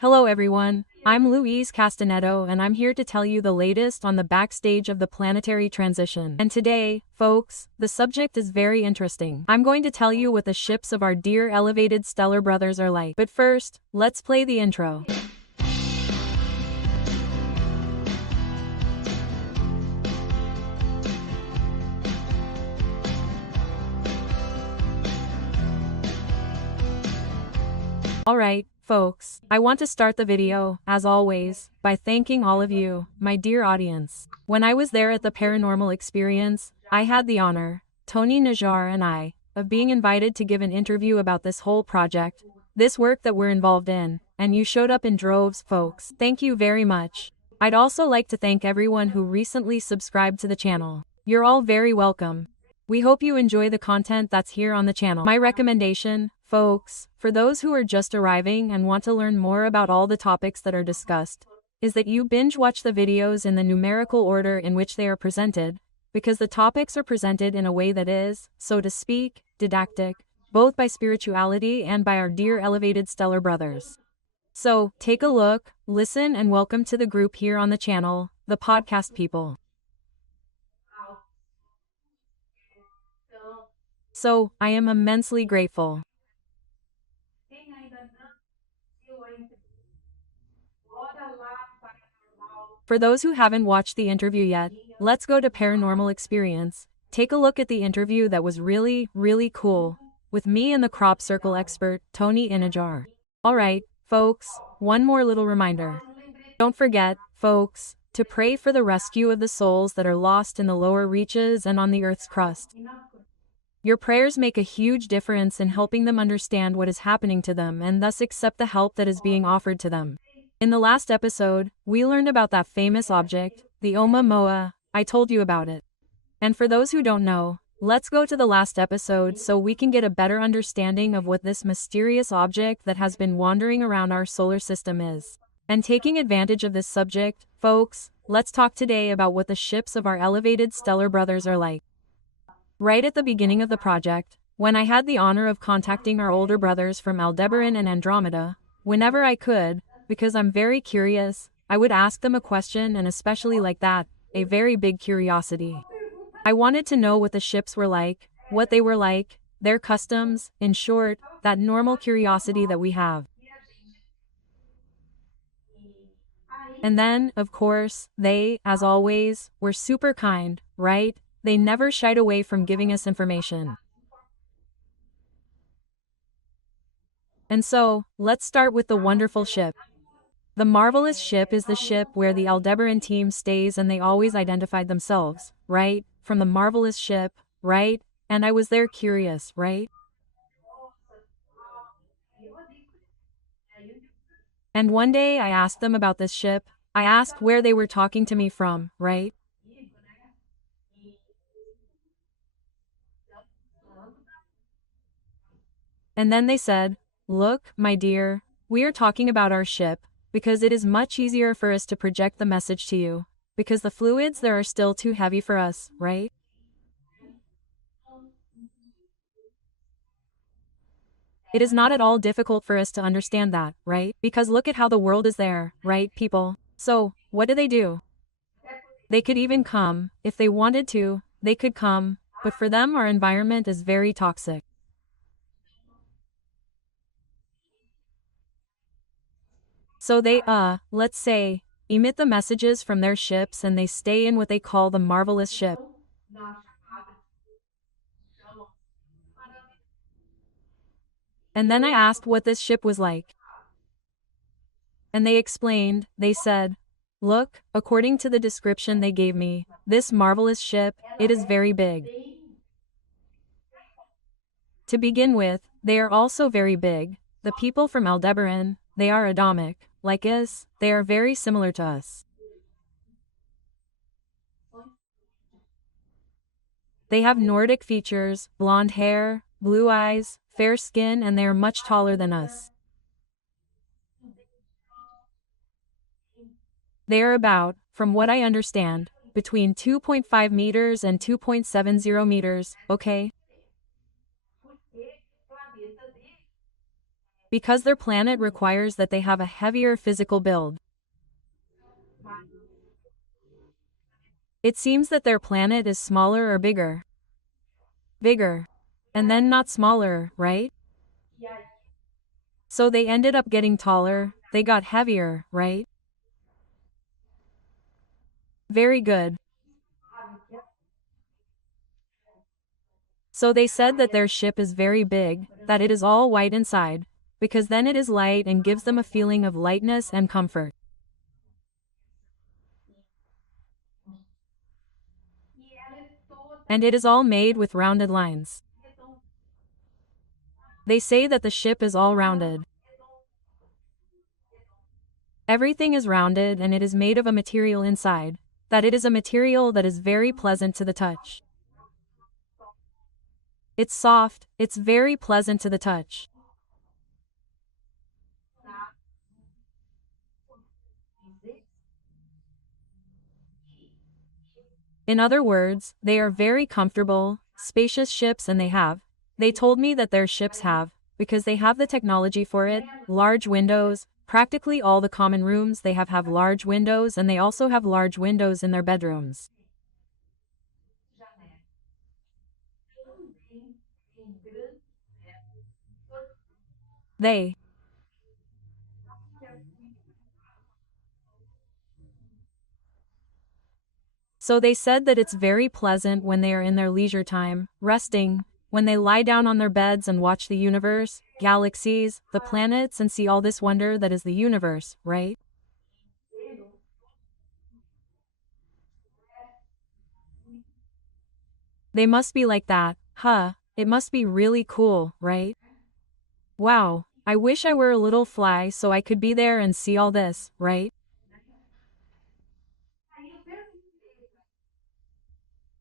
Hello everyone, I'm Louise Castanhedo and I'm here to tell you the latest on the backstage of the planetary transition. And today, folks, the subject is very interesting. I'm going to tell you what the ships of our dear elevated stellar brothers are like. But first, let's play the intro. Alright, folks, I want to start the video, as always, by thanking all of you, my dear audience. When I was there at the paranormal experience, I had the honor, Tony Najjar and I, of being invited to give an interview about this whole project, this work that we're involved in, and you showed up in droves, folks. Thank you very much. I'd also like to thank everyone who recently subscribed to the channel. You're all very welcome. We hope you enjoy the content that's here on the channel. My recommendation, folks, for those who are just arriving and want to learn more about all the topics that are discussed, is that you binge watch the videos in the numerical order in which they are presented, because the topics are presented in a way that is, so to speak, didactic, both by spirituality and by our dear elevated stellar brothers. So, take a look, listen, and welcome to the group here on the channel, the podcast people. So, I am immensely grateful. For those who haven't watched the interview yet, let's go to Paranormal Experience. Take a look at the interview that was really, really cool, with me and the crop circle expert, Tony Najjar. Alright, folks, one more little reminder. Don't forget, folks, to pray for the rescue of the souls that are lost in the lower reaches and on the Earth's crust. Your prayers make a huge difference in helping them understand what is happening to them and thus accept the help that is being offered to them. In the last episode, we learned about that famous object, the Oumuamua. I told you about it. And for those who don't know, let's go to the last episode so we can get a better understanding of what this mysterious object that has been wandering around our solar system is. And taking advantage of this subject, folks, let's talk today about what the ships of our elevated stellar brothers are like. Right at the beginning of the project, when I had the honor of contacting our older brothers from Aldebaran and Andromeda, whenever I could, because I'm very curious, I would ask them a question, and especially like that, a very big curiosity. I wanted to know what the ships were like, what they were like, their customs, in short, that normal curiosity that we have. And then, of course, they, as always, were super kind, right? They never shied away from giving us information. And so, let's start with the wonderful ship. The marvelous ship is the ship where the Aldebaran team stays, and they always identified themselves, right? From the marvelous ship, right? And I was there curious, right? And one day I asked them about this ship. I asked where they were talking to me from, right? And then they said, "Look, my dear, we are talking about our ship, because it is much easier for us to project the message to you, because the fluids there are still too heavy for us, right?" It is not at all difficult for us to understand that, right? Because look at how the world is there, right, people? So, what do? They could even come, if they wanted to, they could come, but for them our environment is very toxic. So they, let's say, emit the messages from their ships and they stay in what they call the marvelous ship. And then I asked what this ship was like. And they explained, they said, "Look, according to the description they gave me, this marvelous ship, it is very big. To begin with, they are also very big. The people from Aldebaran, they are Adamic, like us, they are very similar to us. They have Nordic features, blonde hair, blue eyes, fair skin, and they are much taller than us. They are about, from what I understand, between 2.5 meters and 2.70 meters, okay? Because their planet requires that they have a heavier physical build. It seems that their planet is smaller or bigger. Bigger. And then not smaller, right? So they ended up getting taller, they got heavier, right? Very good. So they said that their ship is very big, that it is all white inside, because then it is light and gives them a feeling of lightness and comfort. And it is all made with rounded lines. They say that the ship is all rounded. Everything is rounded and it is made of a material inside, that it is a material that is very pleasant to the touch. It's soft, it's very pleasant to the touch. In other words, they are very comfortable, spacious ships and they told me that their ships have, because they have the technology for it, large windows, practically all the common rooms they have large windows and they also have large windows in their bedrooms. So they said that it's very pleasant when they are in their leisure time, resting, when they lie down on their beds and watch the universe, galaxies, the planets and see all this wonder that is the universe, right? They must be like that, huh? It must be really cool, right? Wow, I wish I were a little fly so I could be there and see all this, right?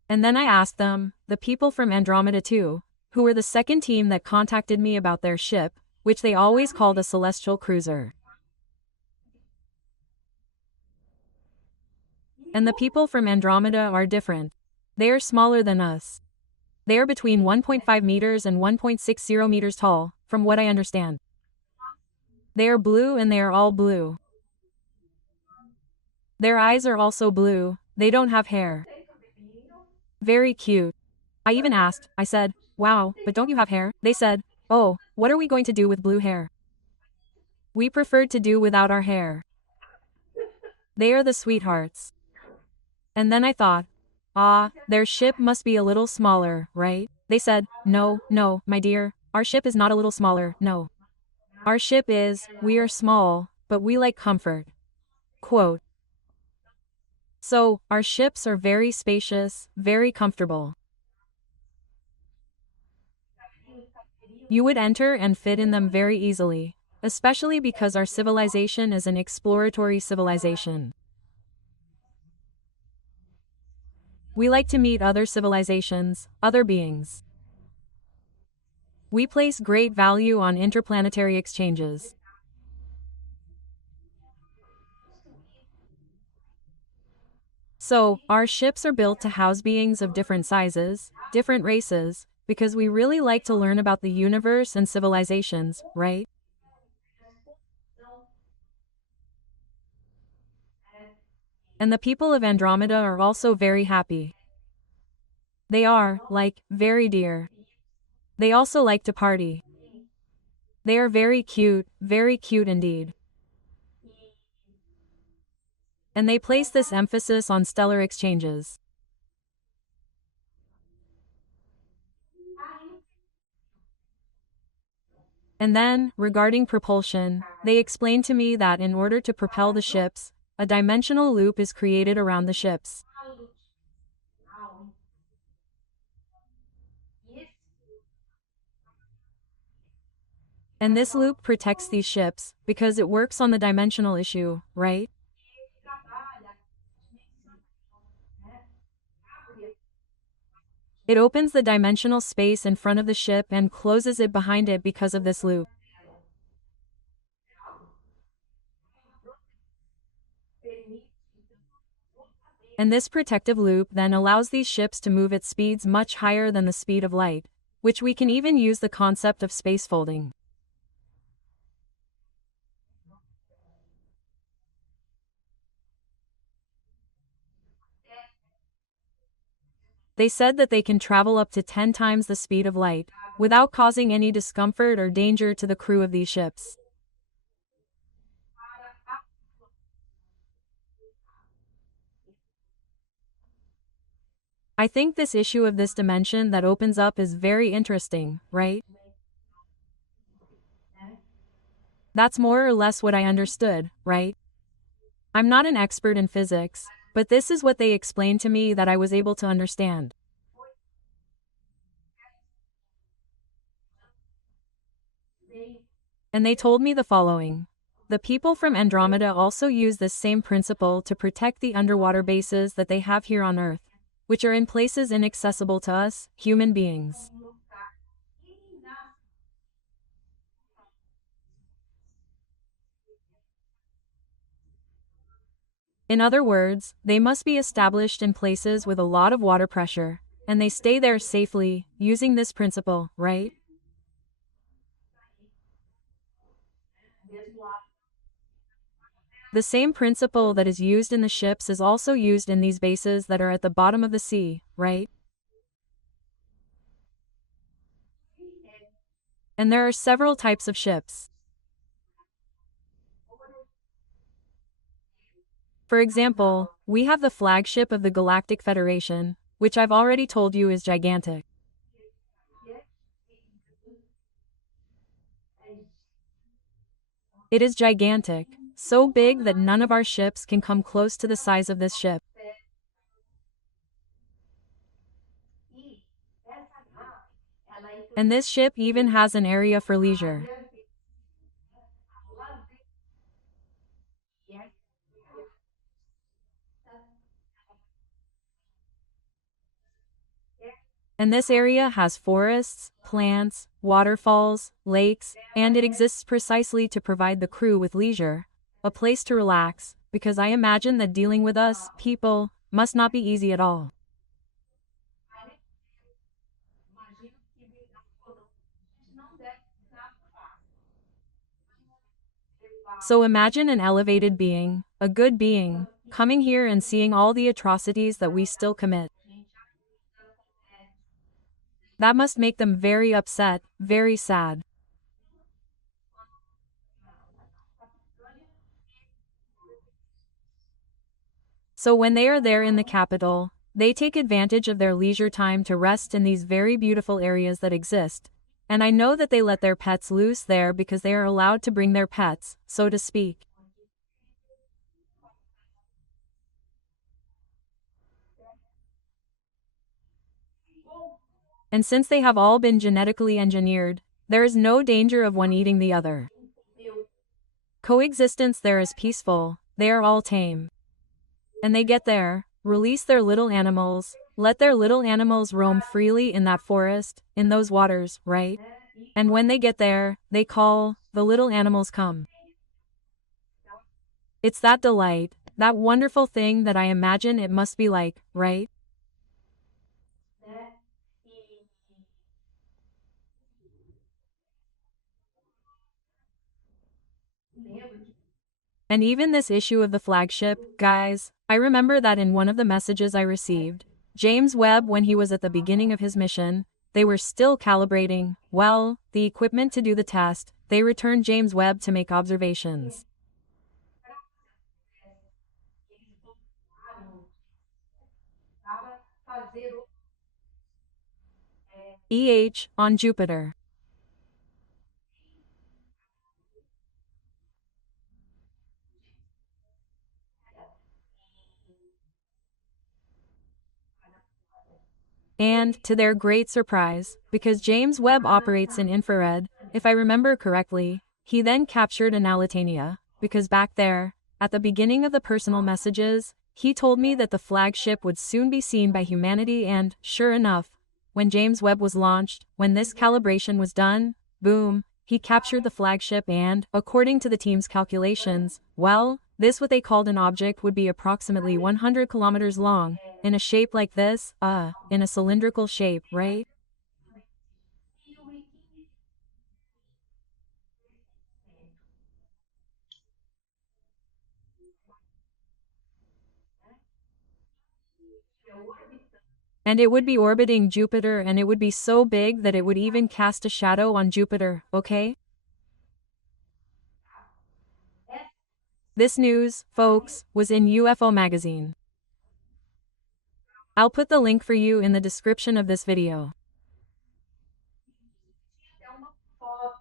And then I asked them, the people from Andromeda too, who were the second team that contacted me about their ship, which they always called a celestial cruiser. And the people from Andromeda are different. They are smaller than us. They are between 1.5 meters and 1.60 meters tall, from what I understand. They are blue and they are all blue. Their eyes are also blue, they don't have hair. Very cute. I even asked, I said, wow, but don't you have hair? They said, oh, what are we going to do with blue hair? We preferred to do without our hair. They are the sweethearts. And then I thought, their ship must be a little smaller, right? They said, no, my dear, our ship is not a little smaller, no. Our ship is, we are small, but we like comfort. Quote. So, our ships are very spacious, very comfortable. You would enter and fit in them very easily, especially because our civilization is an exploratory civilization. We like to meet other civilizations, other beings. We place great value on interplanetary exchanges. So, our ships are built to house beings of different sizes, different races, because we really like to learn about the universe and civilizations, right? And the people of Andromeda are also very happy. They are, like, very dear. They also like to party. They are very cute indeed. And they place this emphasis on stellar exchanges. And then, regarding propulsion, they explained to me that in order to propel the ships, a dimensional loop is created around the ships. And this loop protects these ships, because it works on the dimensional issue, right? It opens the dimensional space in front of the ship and closes it behind it because of this loop. And this protective loop then allows these ships to move at speeds much higher than the speed of light, which we can even use the concept of space folding. They said that they can travel up to 10 times the speed of light, without causing any discomfort or danger to the crew of these ships. I think this issue of this dimension that opens up is very interesting, right? That's more or less what I understood, right? I'm not an expert in physics, but this is what they explained to me that I was able to understand. And they told me the following. The people from Andromeda also use this same principle to protect the underwater bases that they have here on Earth, which are in places inaccessible to us, human beings. In other words, they must be established in places with a lot of water pressure, and they stay there safely, using this principle, right? The same principle that is used in the ships is also used in these bases that are at the bottom of the sea, right? And there are several types of ships. For example, we have the flagship of the Galactic Federation, which I've already told you is gigantic. It is gigantic, so big that none of our ships can come close to the size of this ship. And this ship even has an area for leisure. And this area has forests, plants, waterfalls, lakes, and it exists precisely to provide the crew with leisure, a place to relax, because I imagine that dealing with us, people, must not be easy at all. So imagine an elevated being, a good being, coming here and seeing all the atrocities that we still commit. That must make them very upset, very sad. So when they are there in the capital, they take advantage of their leisure time to rest in these very beautiful areas that exist. And I know that they let their pets loose there because they are allowed to bring their pets, so to speak. And since they have all been genetically engineered, there is no danger of one eating the other. Coexistence there is peaceful, they are all tame. And they get there, release their little animals, let their little animals roam freely in that forest, in those waters, right? And when they get there, they call, the little animals come. It's that delight, that wonderful thing that I imagine it must be like, right? And even this issue of the flagship, guys, I remember that in one of the messages I received, James Webb, when he was at the beginning of his mission, they were still calibrating, well, the equipment to do the test, they returned James Webb to make observations. On Jupiter. And, to their great surprise, because James Webb operates in infrared, if I remember correctly, he then captured an Alitania, because back there, at the beginning of the personal messages, he told me that the flagship would soon be seen by humanity and, sure enough, when James Webb was launched, when this calibration was done, boom, he captured the flagship and, according to the team's calculations, well, this what they called an object would be approximately 100 kilometers long, in a shape like this, in a cylindrical shape, right? And it would be orbiting Jupiter, and it would be so big that it would even cast a shadow on Jupiter, okay? This news, folks, was in UFO magazine. I'll put the link for you in the description of this video.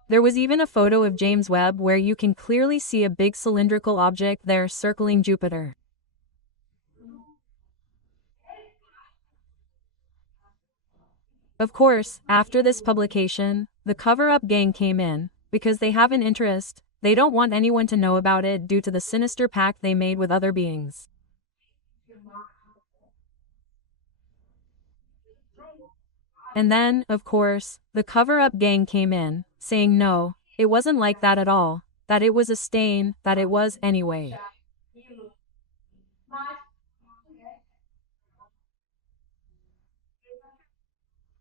There was even a photo of James Webb where you can clearly see a big cylindrical object there circling Jupiter. Of course, after this publication, the cover-up gang came in, because they have an interest. They don't want anyone to know about it due to the sinister pact they made with other beings. And then, of course, the cover-up gang came in, saying no, it wasn't like that at all, that it was a stain, that it was anyway.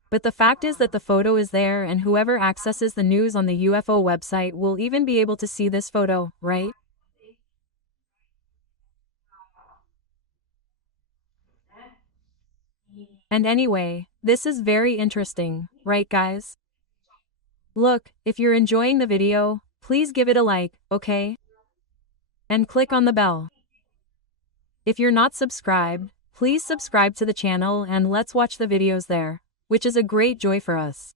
But the fact is that the photo is there, and whoever accesses the news on the UFO website will even be able to see this photo, right? And anyway, this is very interesting, right guys? Look, if you're enjoying the video, please give it a like, okay? And click on the bell. If you're not subscribed, please subscribe to the channel and let's watch the videos there, which is a great joy for us.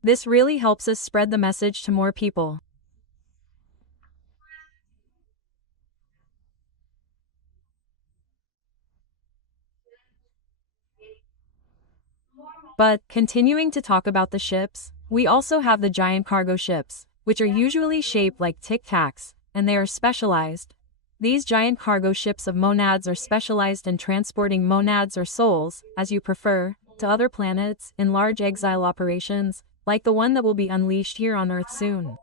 This really helps us spread the message to more people. But, continuing to talk about the ships, we also have the giant cargo ships, which are usually shaped like tic-tacs, and they are specialized. These giant cargo ships of monads are specialized in transporting monads or souls, as you prefer, to other planets in large exile operations, like the one that will be unleashed here on Earth soon.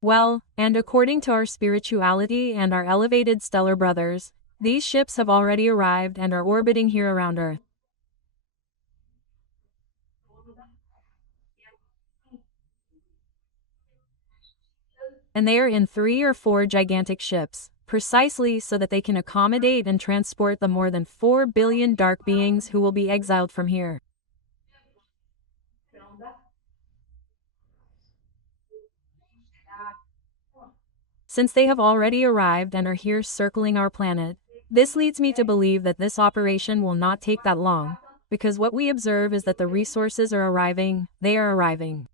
Well, and according to our spirituality and our elevated stellar brothers, these ships have already arrived and are orbiting here around Earth. And they are in 3 or 4 gigantic ships, precisely so that they can accommodate and transport the more than 4 billion dark beings who will be exiled from here. Since they have already arrived and are here circling our planet, this leads me to believe that this operation will not take that long, because what we observe is that the resources are arriving, they are arriving.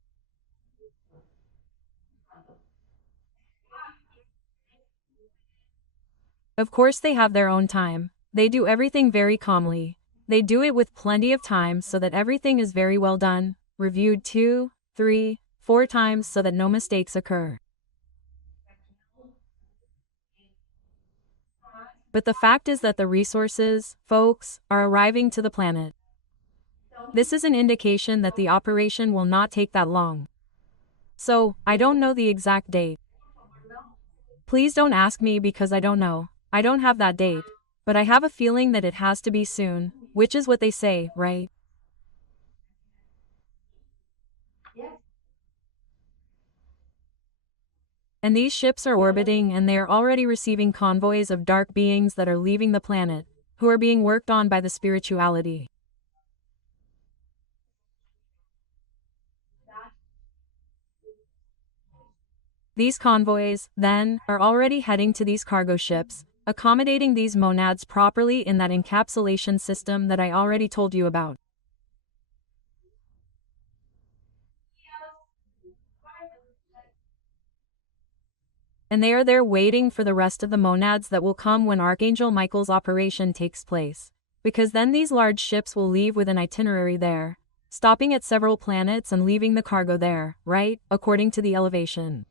Of course they have their own time. They do everything very calmly. They do it with plenty of time so that everything is very well done, reviewed 2, 3, 4 times so that no mistakes occur. But the fact is that the resources, folks, are arriving to the planet. This is an indication that the operation will not take that long. So, I don't know the exact date. Please don't ask me because I don't know. I don't have that date. But I have a feeling that it has to be soon, which is what they say, right? And these ships are orbiting and they are already receiving convoys of dark beings that are leaving the planet, who are being worked on by the spirituality. These convoys, then, are already heading to these cargo ships, accommodating these monads properly in that encapsulation system that I already told you about. And they are there waiting for the rest of the monads that will come when Archangel Michael's operation takes place, because then these large ships will leave with an itinerary there, stopping at several planets and leaving the cargo there, right, according to the elevation.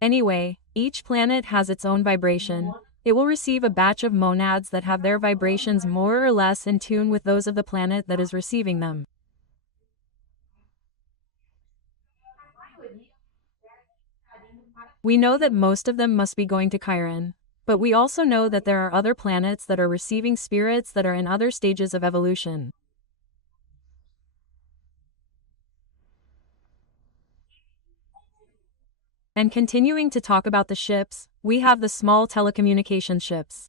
Anyway, each planet has its own vibration. It will receive a batch of monads that have their vibrations more or less in tune with those of the planet that is receiving them. We know that most of them must be going to Chiron, but we also know that there are other planets that are receiving spirits that are in other stages of evolution. And continuing to talk about the ships, we have the small telecommunication ships.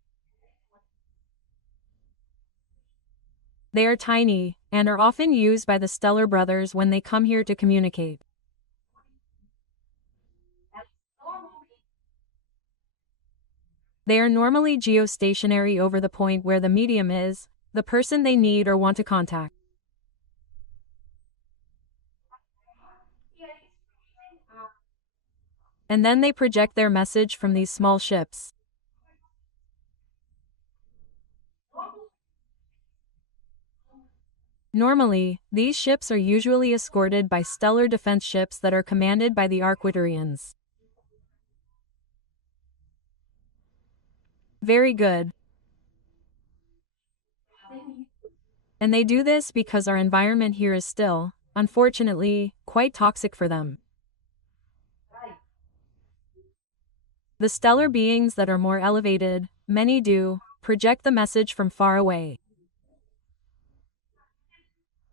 They are tiny, and are often used by the stellar brothers when they come here to communicate. They are normally geostationary over the point where the medium is, the person they need or want to contact. And then they project their message from these small ships. Normally, these ships are usually escorted by stellar defense ships that are commanded by the Arquiturians. Very good. And they do this because our environment here is still, unfortunately, quite toxic for them. The stellar beings that are more elevated, many do, project the message from far away.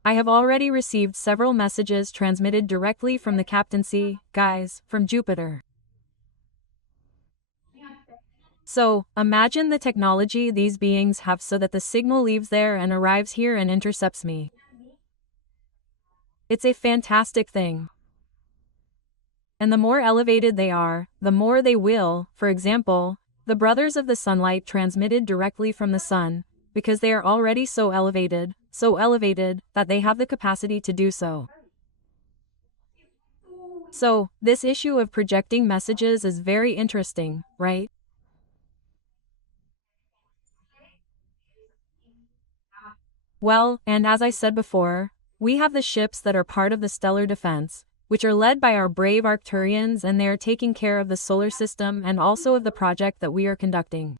I have already received several messages transmitted directly from the captaincy, guys, from Jupiter. So, imagine the technology these beings have so that the signal leaves there and arrives here and intercepts me. It's a fantastic thing. And the more elevated they are, the more they will, for example, the brothers of the sunlight transmitted directly from the sun, because they are already so elevated that they have the capacity to do so. So, this issue of projecting messages is very interesting, right? Well, and as I said before, we have the ships that are part of the stellar defense, which are led by our brave Arcturians, and they are taking care of the solar system and also of the project that we are conducting.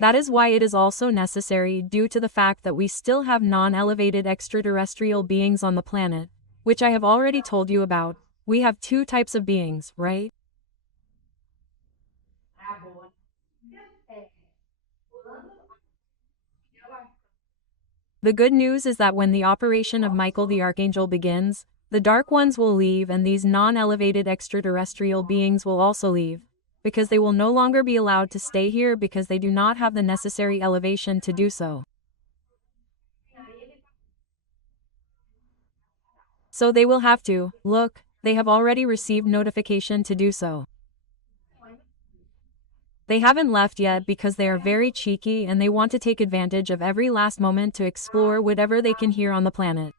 That is why it is also necessary, due to the fact that we still have non-elevated extraterrestrial beings on the planet, which I have already told you about. We have two types of beings, right? The good news is that when the operation of Michael the Archangel begins, the Dark Ones will leave and these non-elevated extraterrestrial beings will also leave, because they will no longer be allowed to stay here because they do not have the necessary elevation to do so. So they will have to, look, they have already received notification to do so. They haven't left yet because they are very cheeky and they want to take advantage of every last moment to explore whatever they can here on the planet.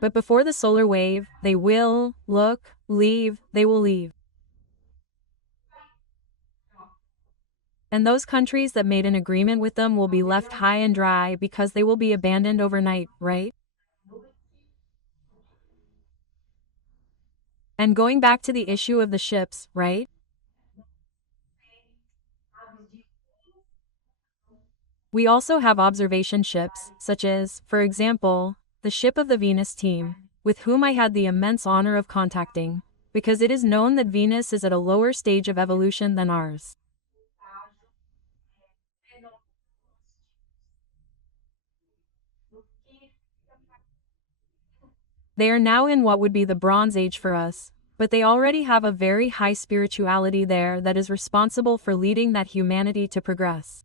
But before the solar wave, they will, leave, they will leave. And those countries that made an agreement with them will be left high and dry because they will be abandoned overnight, right? And going back to the issue of the ships, right? We also have observation ships, such as, for example, the ship of the Venus team, with whom I had the immense honor of contacting, because it is known that Venus is at a lower stage of evolution than ours. They are now in what would be the Bronze Age for us, but they already have a very high spirituality there that is responsible for leading that humanity to progress.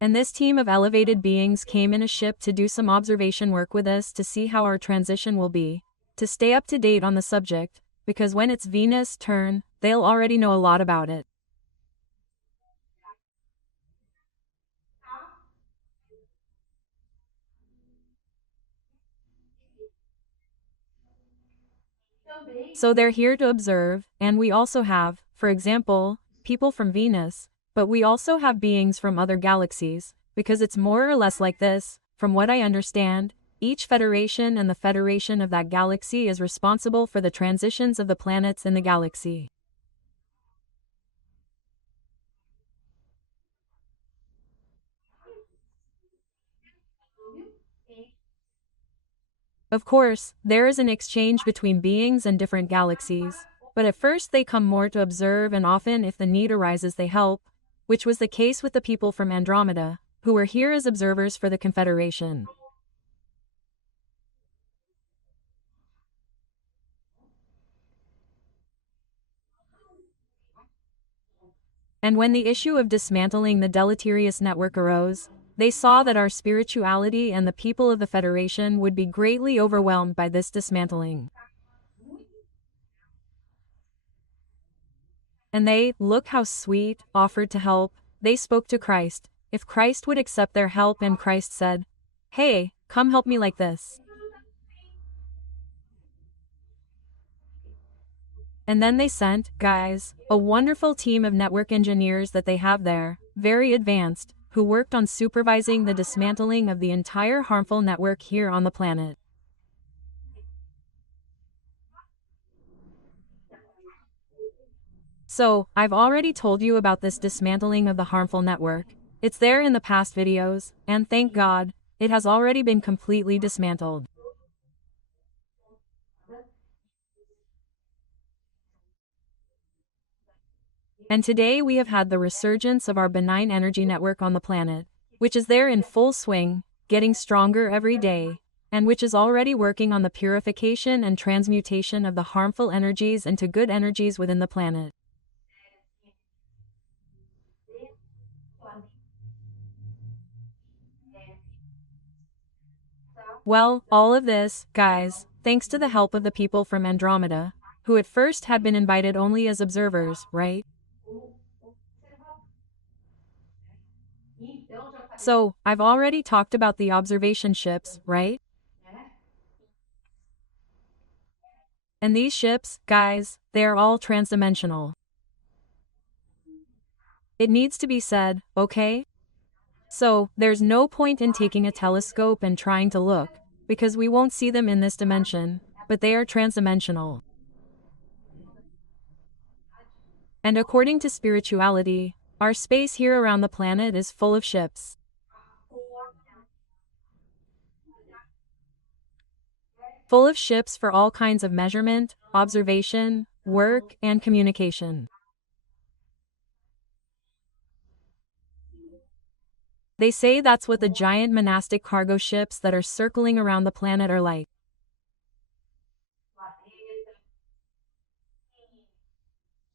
And this team of elevated beings came in a ship to do some observation work with us to see how our transition will be, to stay up to date on the subject, because when it's Venus' turn, they'll already know a lot about it. So they're here to observe, and we also have, for example, people from Venus, but we also have beings from other galaxies, because it's more or less like this, from what I understand, Each federation and the federation of that galaxy is responsible for the transitions of the planets in the galaxy. Of course, there is an exchange between beings and different galaxies, but at first they come more to observe, and often if the need arises they help, which was the case with the people from Andromeda, who were here as observers for the Confederation. And when the issue of dismantling the deleterious network arose, they saw that our spirituality and the people of the Federation would be greatly overwhelmed by this dismantling. And they, look how sweet, offered to help. They spoke to Christ, if Christ would accept their help, and Christ said, "Hey, come help me like this." And then they sent, guys, a wonderful team of network engineers that they have there, very advanced, who worked on supervising the dismantling of the entire harmful network here on the planet. So, I've already told you about this dismantling of the harmful network. It's there in the past videos, and thank God, it has already been completely dismantled. And today we have had the resurgence of our benign energy network on the planet, which is there in full swing, getting stronger every day, and which is already working on the purification and transmutation of the harmful energies into good energies within the planet. Well, all of this, guys, thanks to the help of the people from Andromeda, who at first had been invited only as observers, right? So, I've already talked about the observation ships, right? And these ships, guys, they are all transdimensional. It needs to be said, okay? So, there's no point in taking a telescope and trying to look, because we won't see them in this dimension, but they are transdimensional. And according to spirituality, our space here around the planet is full of ships. Full of ships for all kinds of measurement, observation, work, and communication. They say that's what the giant monastic cargo ships that are circling around the planet are like.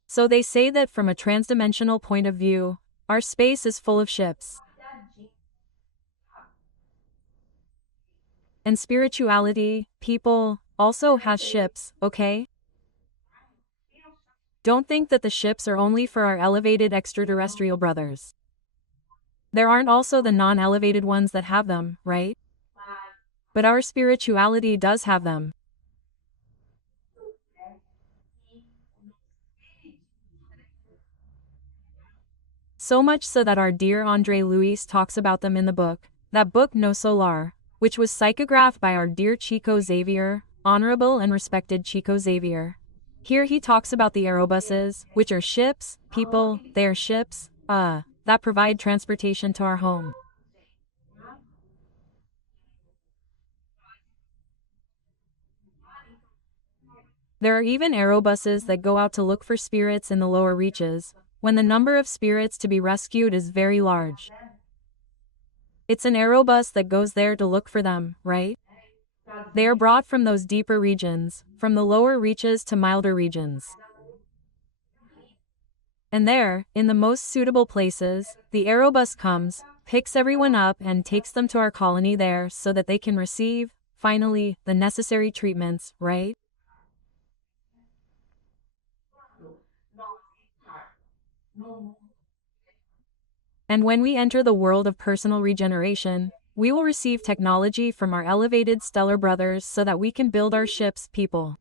So they say that from a transdimensional point of view, our space is full of ships. And spirituality, people, also has ships, okay? Don't think that the ships are only for our elevated extraterrestrial brothers. There aren't also the non-elevated ones that have them, right? But our spirituality does have them. So much so that our dear Andre Luis talks about them in the book, that book No Solar, which was psychographed by our dear Chico Xavier, honorable and respected Chico Xavier. Here he talks about the aerobuses, which are ships, people, they are ships, that provide transportation to our home. There are even aerobuses that go out to look for spirits in the lower reaches, when the number of spirits to be rescued is very large. It's an aerobus that goes there to look for them, right? They are brought from those deeper regions, from the lower reaches to milder regions. And there, in the most suitable places, the aerobus comes, picks everyone up and takes them to our colony there so that they can receive, finally, the necessary treatments, right? And when we enter the world of personal regeneration, we will receive technology from our elevated stellar brothers so that we can build our ships, people.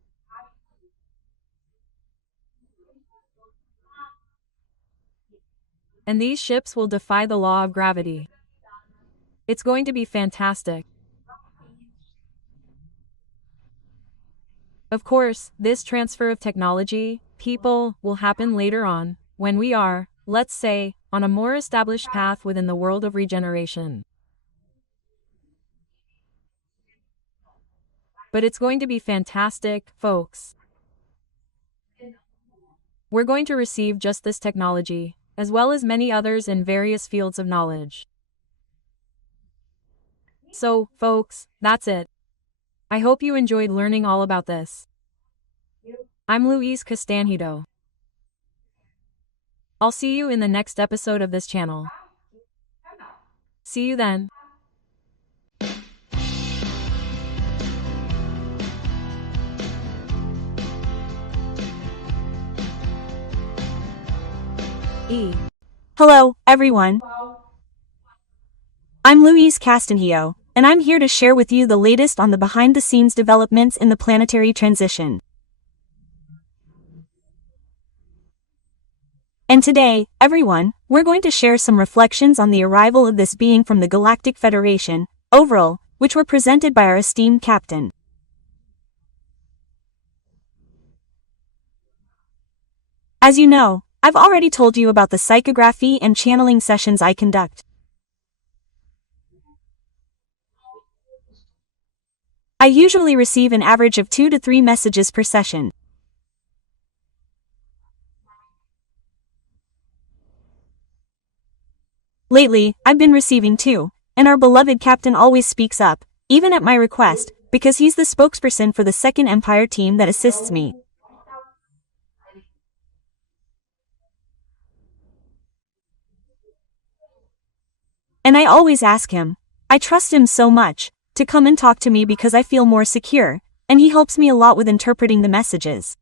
And these ships will defy the law of gravity. It's going to be fantastic. Of course, this transfer of technology, people, will happen later on, when we are, let's say, on a more established path within the world of regeneration. But it's going to be fantastic, folks. We're going to receive just this technology, as well as many others in various fields of knowledge. So, folks, that's it. I hope you enjoyed learning all about this. I'm Louise Castanhedo. I'll see you in the next episode of this channel. See you then. Hello, everyone. I'm Louise Castanhedo, and I'm here to share with you the latest on the behind-the-scenes developments in the planetary transition. And today, everyone, we're going to share some reflections on the arrival of this being from the Galactic Federation, overall, which were presented by our esteemed captain. As you know, I've already told you about the psychography and channeling sessions I conduct. I usually receive an average of 2 to 3 messages per session. Lately, I've been receiving 2, and our beloved captain always speaks up, even at my request, because he's the spokesperson for the Second Empire team that assists me. And I always ask him, I trust him so much, to come and talk to me because I feel more secure, and he helps me a lot with interpreting the messages.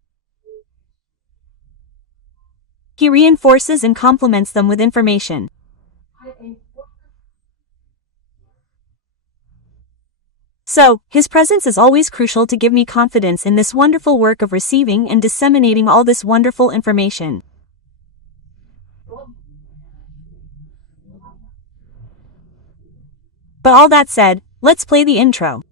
He reinforces and complements them with information. So, his presence is always crucial to give me confidence in this wonderful work of receiving and disseminating all this wonderful information. But all that said, let's play the intro.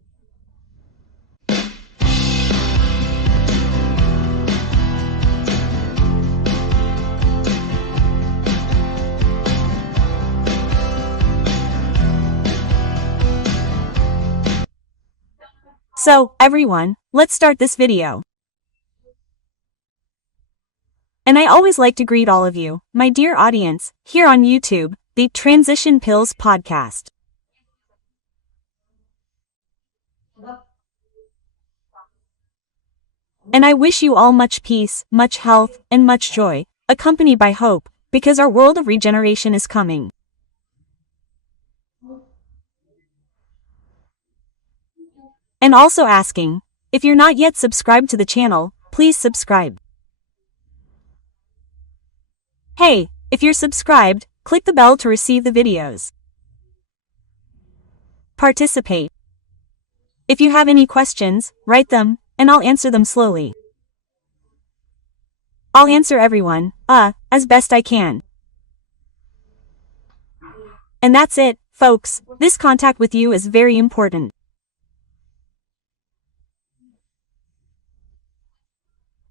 So, everyone, let's start this video. And I always like to greet all of you, my dear audience, here on YouTube, the Transition Pills podcast. And I wish you all much peace, much health, and much joy, accompanied by hope, because our world of regeneration is coming. And also asking, if you're not yet subscribed to the channel, please subscribe. Hey, if you're subscribed, click the bell to receive the videos. Participate. If you have any questions, write them, and I'll answer them slowly. I'll answer everyone, as best I can. And that's it, folks, this contact with you is very important.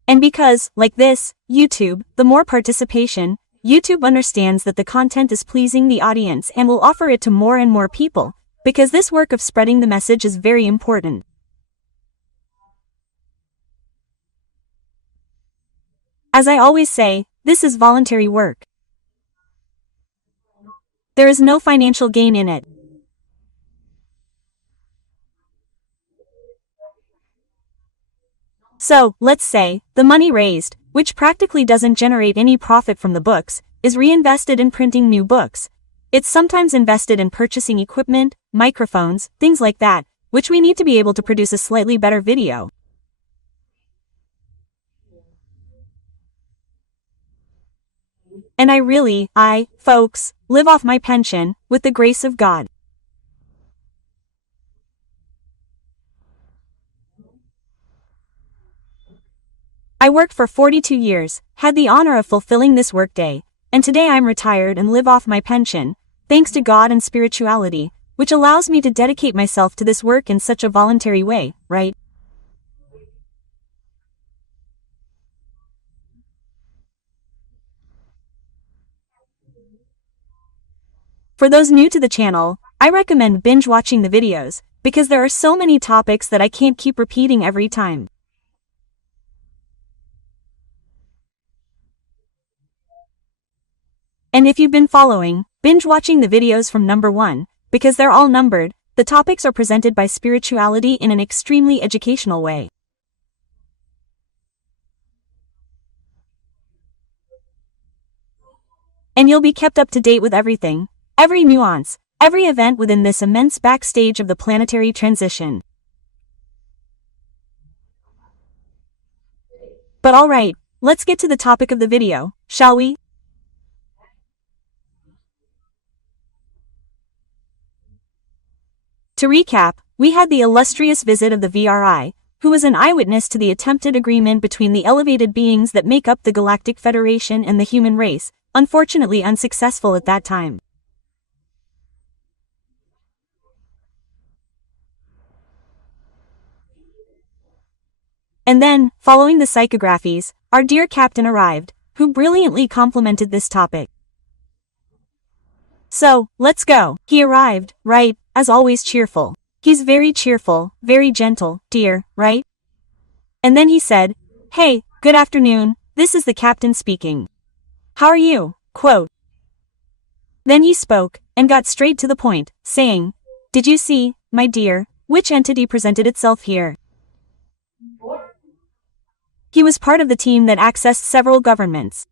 And because, like this, YouTube, the more participation, YouTube understands that the content is pleasing the audience and will offer it to more and more people, because this work of spreading the message is very important. As I always say, this is voluntary work. There is no financial gain in it. So, let's say, the money raised, which practically doesn't generate any profit from the books, is reinvested in printing new books. It's sometimes invested in purchasing equipment, microphones, things like that, which we need to be able to produce a slightly better video. And I, folks, live off my pension, with the grace of God. I worked for 42 years, had the honor of fulfilling this workday, and today I'm retired and live off my pension, thanks to God and spirituality, which allows me to dedicate myself to this work in such a voluntary way, right? For those new to the channel, I recommend binge watching the videos, because there are so many topics that I can't keep repeating every time. And if you've been following, binge watching the videos from number 1, because they're all numbered, the topics are presented by spirituality in an extremely educational way. And you'll be kept up to date with everything, every nuance, every event within this immense backstage of the planetary transition. But alright, let's get to the topic of the video, shall we? To recap, we had the illustrious visit of the VRI, who was an eyewitness to the attempted agreement between the elevated beings that make up the Galactic Federation and the human race, unfortunately unsuccessful at that time. And then, following the psychographies, our dear captain arrived, who brilliantly complemented this topic. So, let's go. He arrived, right, as always cheerful. He's very cheerful, very gentle, dear, right? And then he said, "Hey, good afternoon, this is the captain speaking. How are you?" Quote. Then he spoke, and got straight to the point, saying, "Did you see, my dear, which entity presented itself here?" He was part of the team that accessed several governments.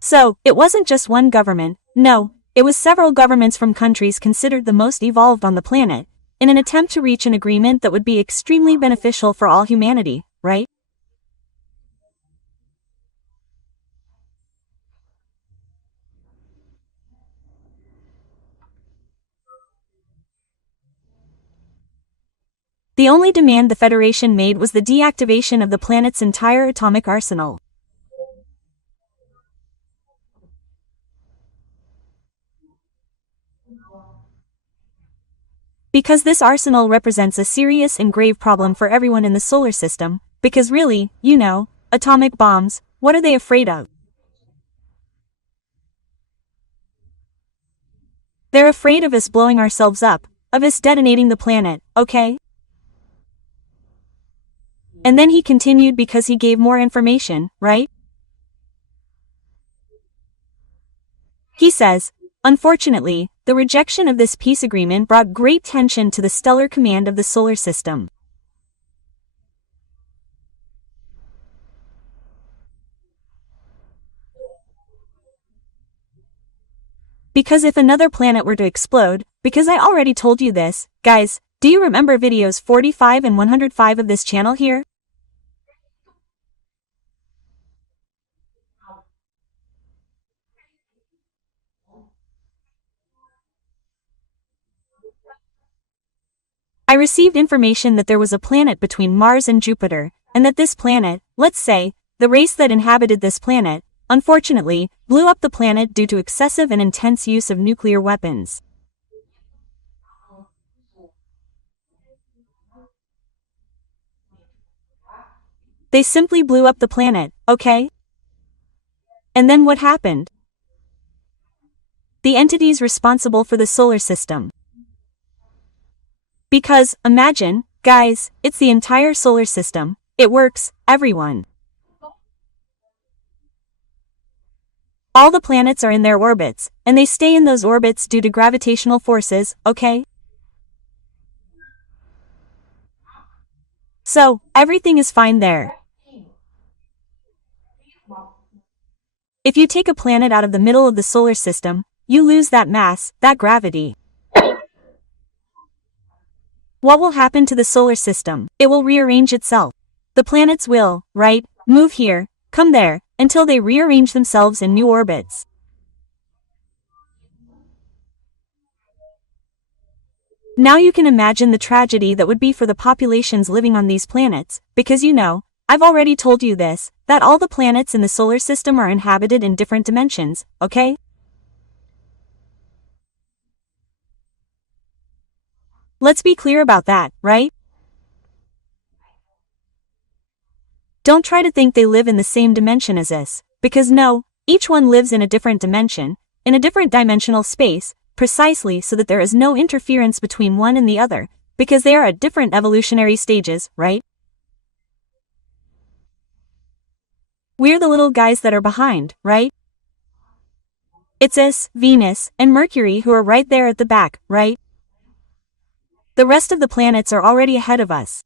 So, it wasn't just one government, no, it was several governments from countries considered the most evolved on the planet, in an attempt to reach an agreement that would be extremely beneficial for all humanity, right? The only demand the Federation made was the deactivation of the planet's entire atomic arsenal. Because this arsenal represents a serious and grave problem for everyone in the solar system, because really, you know, atomic bombs, what are they afraid of? They're afraid of us blowing ourselves up, of us detonating the planet, okay? And then he continued because he gave more information, right? He says, "Unfortunately, the rejection of this peace agreement brought great tension to the stellar command of the solar system. Because if another planet were to explode, because I already told you this, guys, do you remember videos 45 and 105 of this channel here? I received information that there was a planet between Mars and Jupiter, and that this planet, let's say, the race that inhabited this planet, unfortunately, blew up the planet due to excessive and intense use of nuclear weapons. They simply blew up the planet, okay? And then what happened? The entities responsible for the solar system. Because, imagine, guys, it's the entire solar system, it works, everyone. All the planets are in their orbits, and they stay in those orbits due to gravitational forces, okay? So, everything is fine there. If you take a planet out of the middle of the solar system, you lose that mass, that gravity. What will happen to the solar system? It will rearrange itself. The planets will, right, move here, come there, until they rearrange themselves in new orbits. Now you can imagine the tragedy that would be for the populations living on these planets, because you know, I've already told you this, that all the planets in the solar system are inhabited in different dimensions, okay? Let's be clear about that, right? Don't try to think they live in the same dimension as us, because no, each one lives in a different dimension, in a different dimensional space, precisely so that there is no interference between one and the other, because they are at different evolutionary stages, right? We're the little guys that are behind, right? It's us, Venus, and Mercury who are right there at the back, right? The rest of the planets are already ahead of us.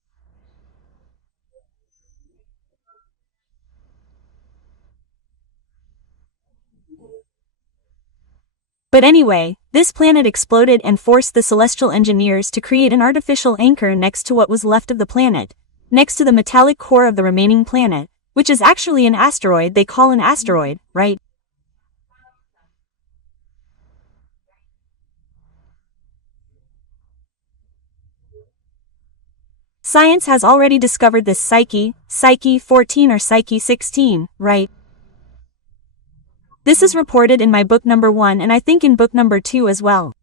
But anyway, this planet exploded and forced the celestial engineers to create an artificial anchor next to what was left of the planet, next to the metallic core of the remaining planet, which is actually an asteroid they call an asteroid, right? Science has already discovered this Psyche 14 or Psyche 16, right? This is reported in my book number 1 and I think in book number 2 as well.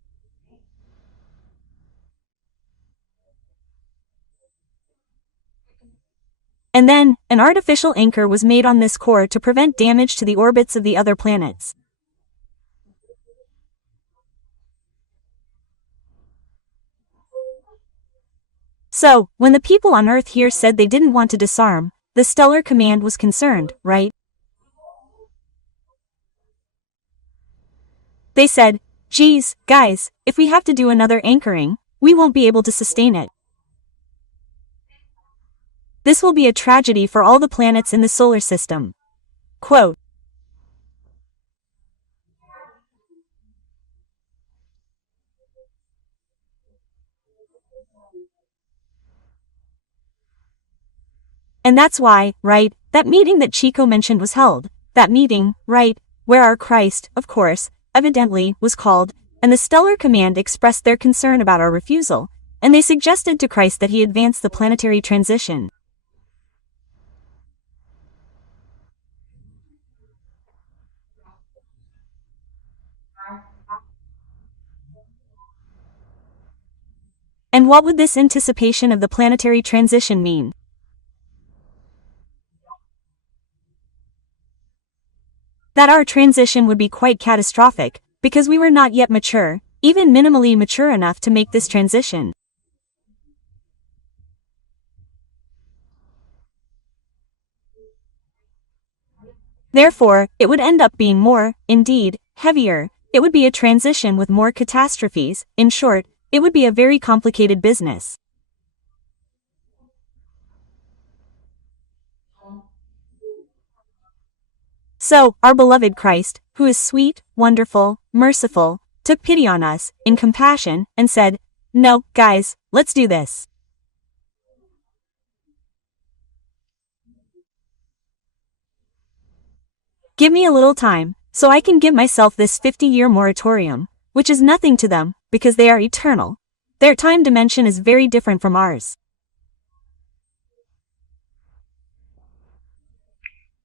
And then, an artificial anchor was made on this core to prevent damage to the orbits of the other planets. So, when the people on Earth here said they didn't want to disarm, the Stellar Command was concerned, right? They said, geez, guys, if we have to do another anchoring, we won't be able to sustain it. This will be a tragedy for all the planets in the solar system. Quote. And that's why, right, that meeting that Chico mentioned was held. That meeting, right, where our Christ, of course, evidently, was called, and the Stellar Command expressed their concern about our refusal, and they suggested to Christ that he advance the planetary transition. And what would this anticipation of the planetary transition mean? That our transition would be quite catastrophic, because we were not yet mature, even minimally mature enough to make this transition. Therefore, it would end up being more, indeed, heavier. It would be a transition with more catastrophes. In short, it would be a very complicated business. So, our beloved Christ, who is sweet, wonderful, merciful, took pity on us, in compassion, and said, no, guys, let's do this. Give me a little time, so I can give myself this 50-year moratorium, which is nothing to them, because they are eternal. Their time dimension is very different from ours.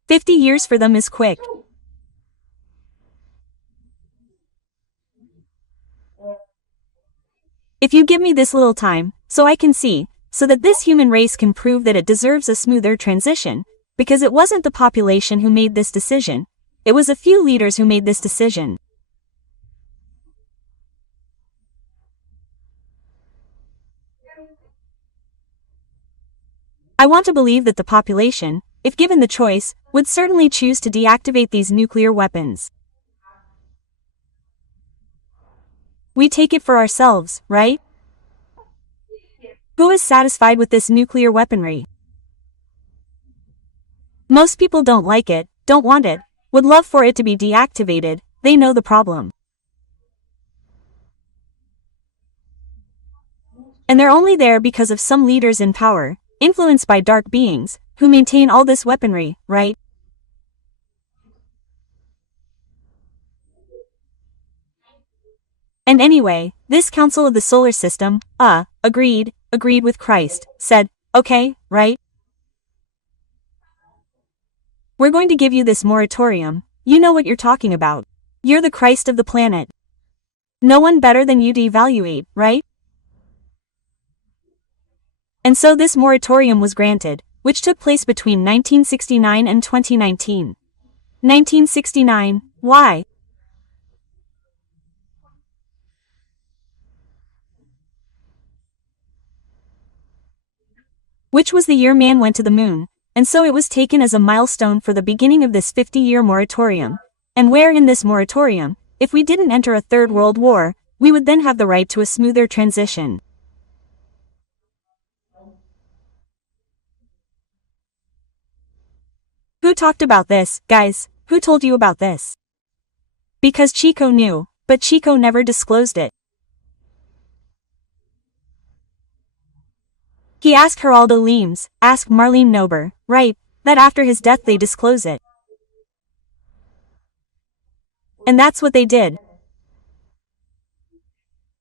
50 years for them is quick. If you give me this little time, so I can see, so that this human race can prove that it deserves a smoother transition, because it wasn't the population who made this decision, it was a few leaders who made this decision. I want to believe that the population, if given the choice, would certainly choose to deactivate these nuclear weapons. We take it for ourselves, right? Who is satisfied with this nuclear weaponry? Most people don't like it, don't want it, would love for it to be deactivated. They know the problem. And they're only there because of some leaders in power, influenced by dark beings, who maintain all this weaponry, right? And anyway, this council of the solar system, agreed with Christ, said, okay, right? We're going to give you this moratorium, you know what you're talking about. You're the Christ of the planet. No one better than you to evaluate, right? And so this moratorium was granted, which took place between 1969 and 2019. 1969, why? Which was the year man went to the moon, and so it was taken as a milestone for the beginning of this 50-year moratorium. And where in this moratorium, if we didn't enter a third world war, we would then have the right to a smoother transition. Who talked about this, guys? Who told you about this? Because Chico knew, but Chico never disclosed it. He asked Geraldo Leames, asked Marlene Nober, right, that after his death they disclose it. And that's what they did.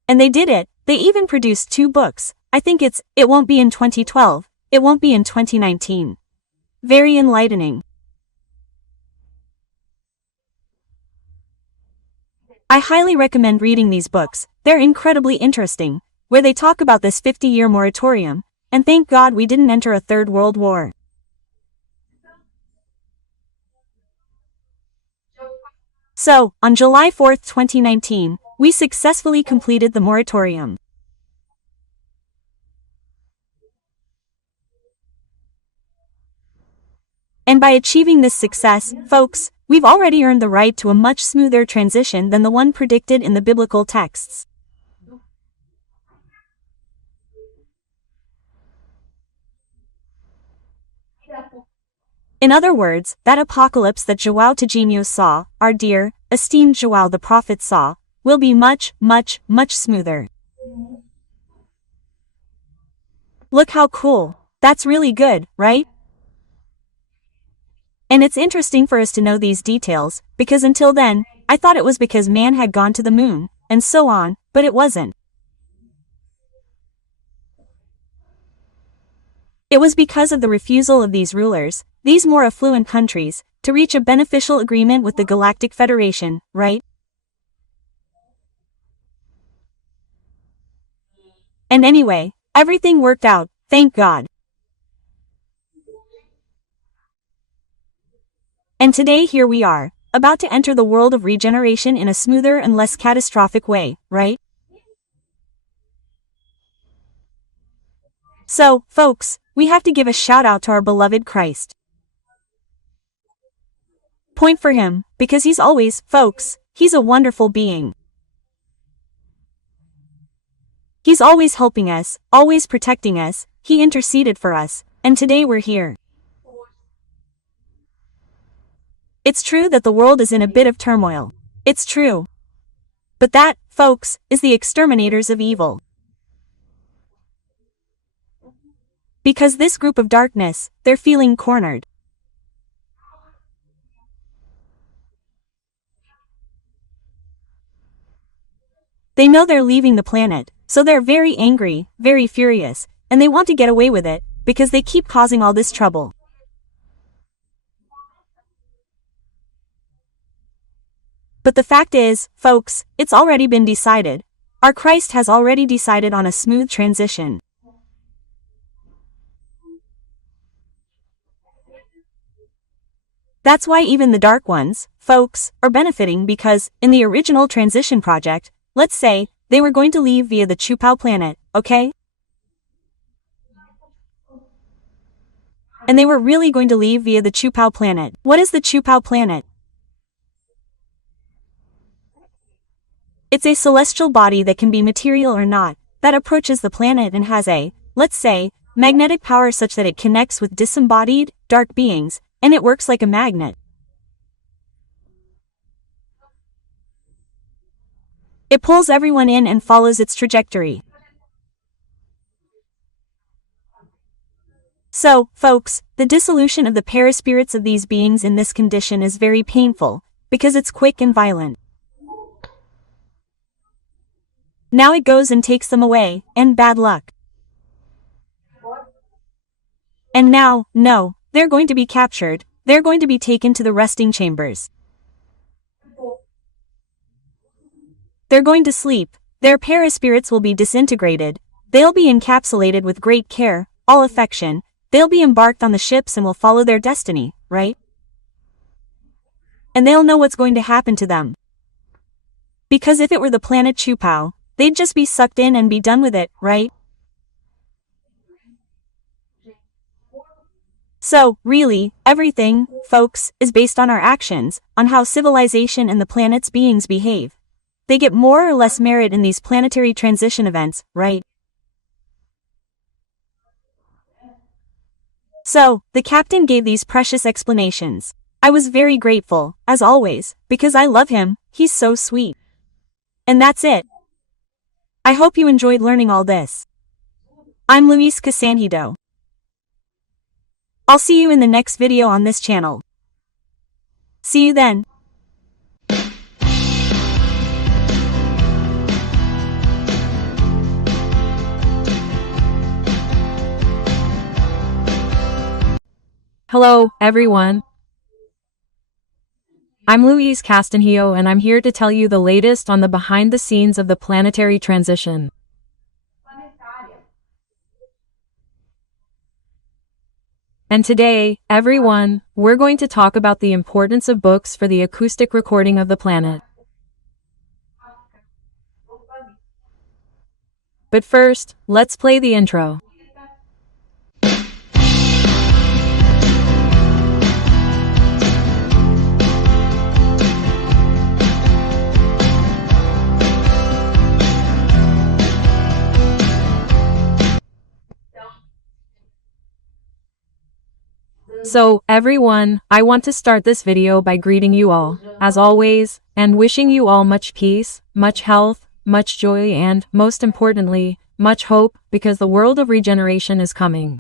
And they did it. They even produced 2 books. I think it won't be in 2012, it won't be in 2019. Very enlightening. I highly recommend reading these books, they're incredibly interesting, where they talk about this 50-year moratorium, and thank God we didn't enter a third world war. So, on July 4, 2019, we successfully completed the moratorium. And by achieving this success, folks, we've already earned the right to a much smoother transition than the one predicted in the biblical texts. In other words, that apocalypse that João Tadinho saw, our dear, esteemed João the prophet saw, will be much, much, much smoother. Look how cool. That's really good, right? And it's interesting for us to know these details, because until then, I thought it was because man had gone to the moon, and so on, but it wasn't. It was because of the refusal of these rulers, these more affluent countries, to reach a beneficial agreement with the Galactic Federation, right? And anyway, everything worked out, thank God. And today here we are, about to enter the world of regeneration in a smoother and less catastrophic way, right? So, folks, we have to give a shout out to our beloved Christ. Point for him, because he's always, folks, he's a wonderful being. He's always helping us, always protecting us, he interceded for us, and today we're here. It's true that the world is in a bit of turmoil. It's true. But that, folks, is the exterminators of evil. Because this group of darkness, they're feeling cornered. They know they're leaving the planet, so they're very angry, very furious, and they want to get away with it, because they keep causing all this trouble. But the fact is, folks, it's already been decided. Our Christ has already decided on a smooth transition. That's why even the dark ones, folks, are benefiting because, in the original transition project, let's say, they were going to leave via the Chupao planet, okay? And they were really going to leave via the Chupao planet. What is the Chupao planet? It's a celestial body that can be material or not, that approaches the planet and has a, let's say, magnetic power such that it connects with disembodied, dark beings, and it works like a magnet. It pulls everyone in and follows its trajectory. So, folks, the dissolution of the paraspirits of these beings in this condition is very painful, because it's quick and violent. Now it goes and takes them away, and bad luck. And now, no, they're going to be captured, they're going to be taken to the resting chambers. They're going to sleep, their paraspirits will be disintegrated, they'll be encapsulated with great care, all affection, They'll be embarked on the ships and will follow their destiny, right? And they'll know what's going to happen to them. Because if it were the planet Chupao, they'd just be sucked in and be done with it, right? So, really, everything, folks, is based on our actions, on how civilization and the planet's beings behave. They get more or less merit in these planetary transition events, right? So, the captain gave these precious explanations. I was very grateful, as always, because I love him, he's so sweet. And that's it. I hope you enjoyed learning all this. I'm Louise Castanhedo. I'll see you in the next video on this channel. See you then. Hello, everyone. I'm Louise Castanhedo and I'm here to tell you the latest on the behind the scenes of the planetary transition. And today, everyone, we're going to talk about the importance of books for the acoustic recording of the planet. But first, let's play the intro. So, everyone, I want to start this video by greeting you all, as always, and wishing you all much peace, much health, much joy and, most importantly, much hope, because the world of regeneration is coming.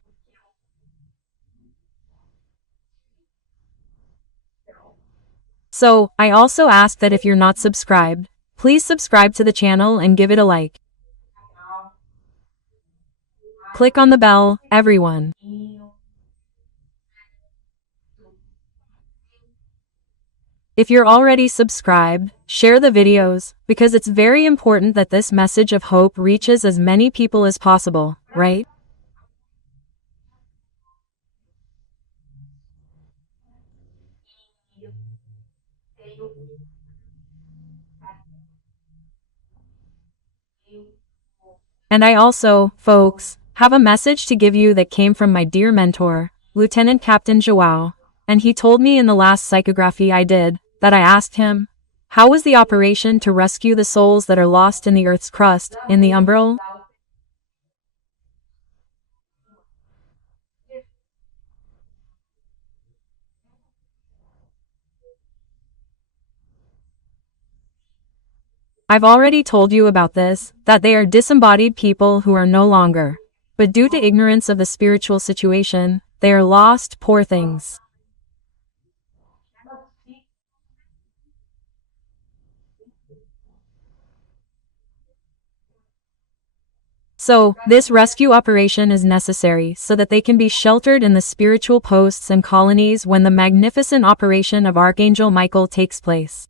So, I also ask that if you're not subscribed, please subscribe to the channel and give it a like. Click on the bell, everyone. If you're already subscribed, share the videos, because it's very important that this message of hope reaches as many people as possible, right? And I also, folks, have a message to give you that came from my dear mentor, Lieutenant Captain Joao, and he told me in the last psychography I did, that I asked him, how was the operation to rescue the souls that are lost in the Earth's crust, in the umbral? I've already told you about this, that they are disembodied people who are no longer, but due to ignorance of the spiritual situation, they are lost, poor things. So, this rescue operation is necessary so that they can be sheltered in the spiritual posts and colonies when the magnificent operation of Archangel Michael takes place.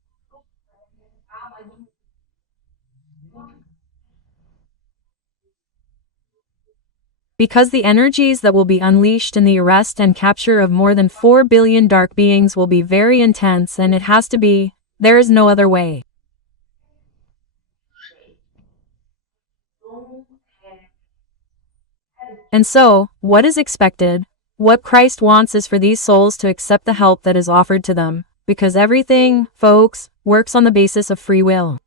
Because the energies that will be unleashed in the arrest and capture of more than 4 billion dark beings will be very intense, and it has to be, there is no other way. And so, what is expected? What Christ wants is for these souls to accept the help that is offered to them, because everything, folks, works on the basis of free will.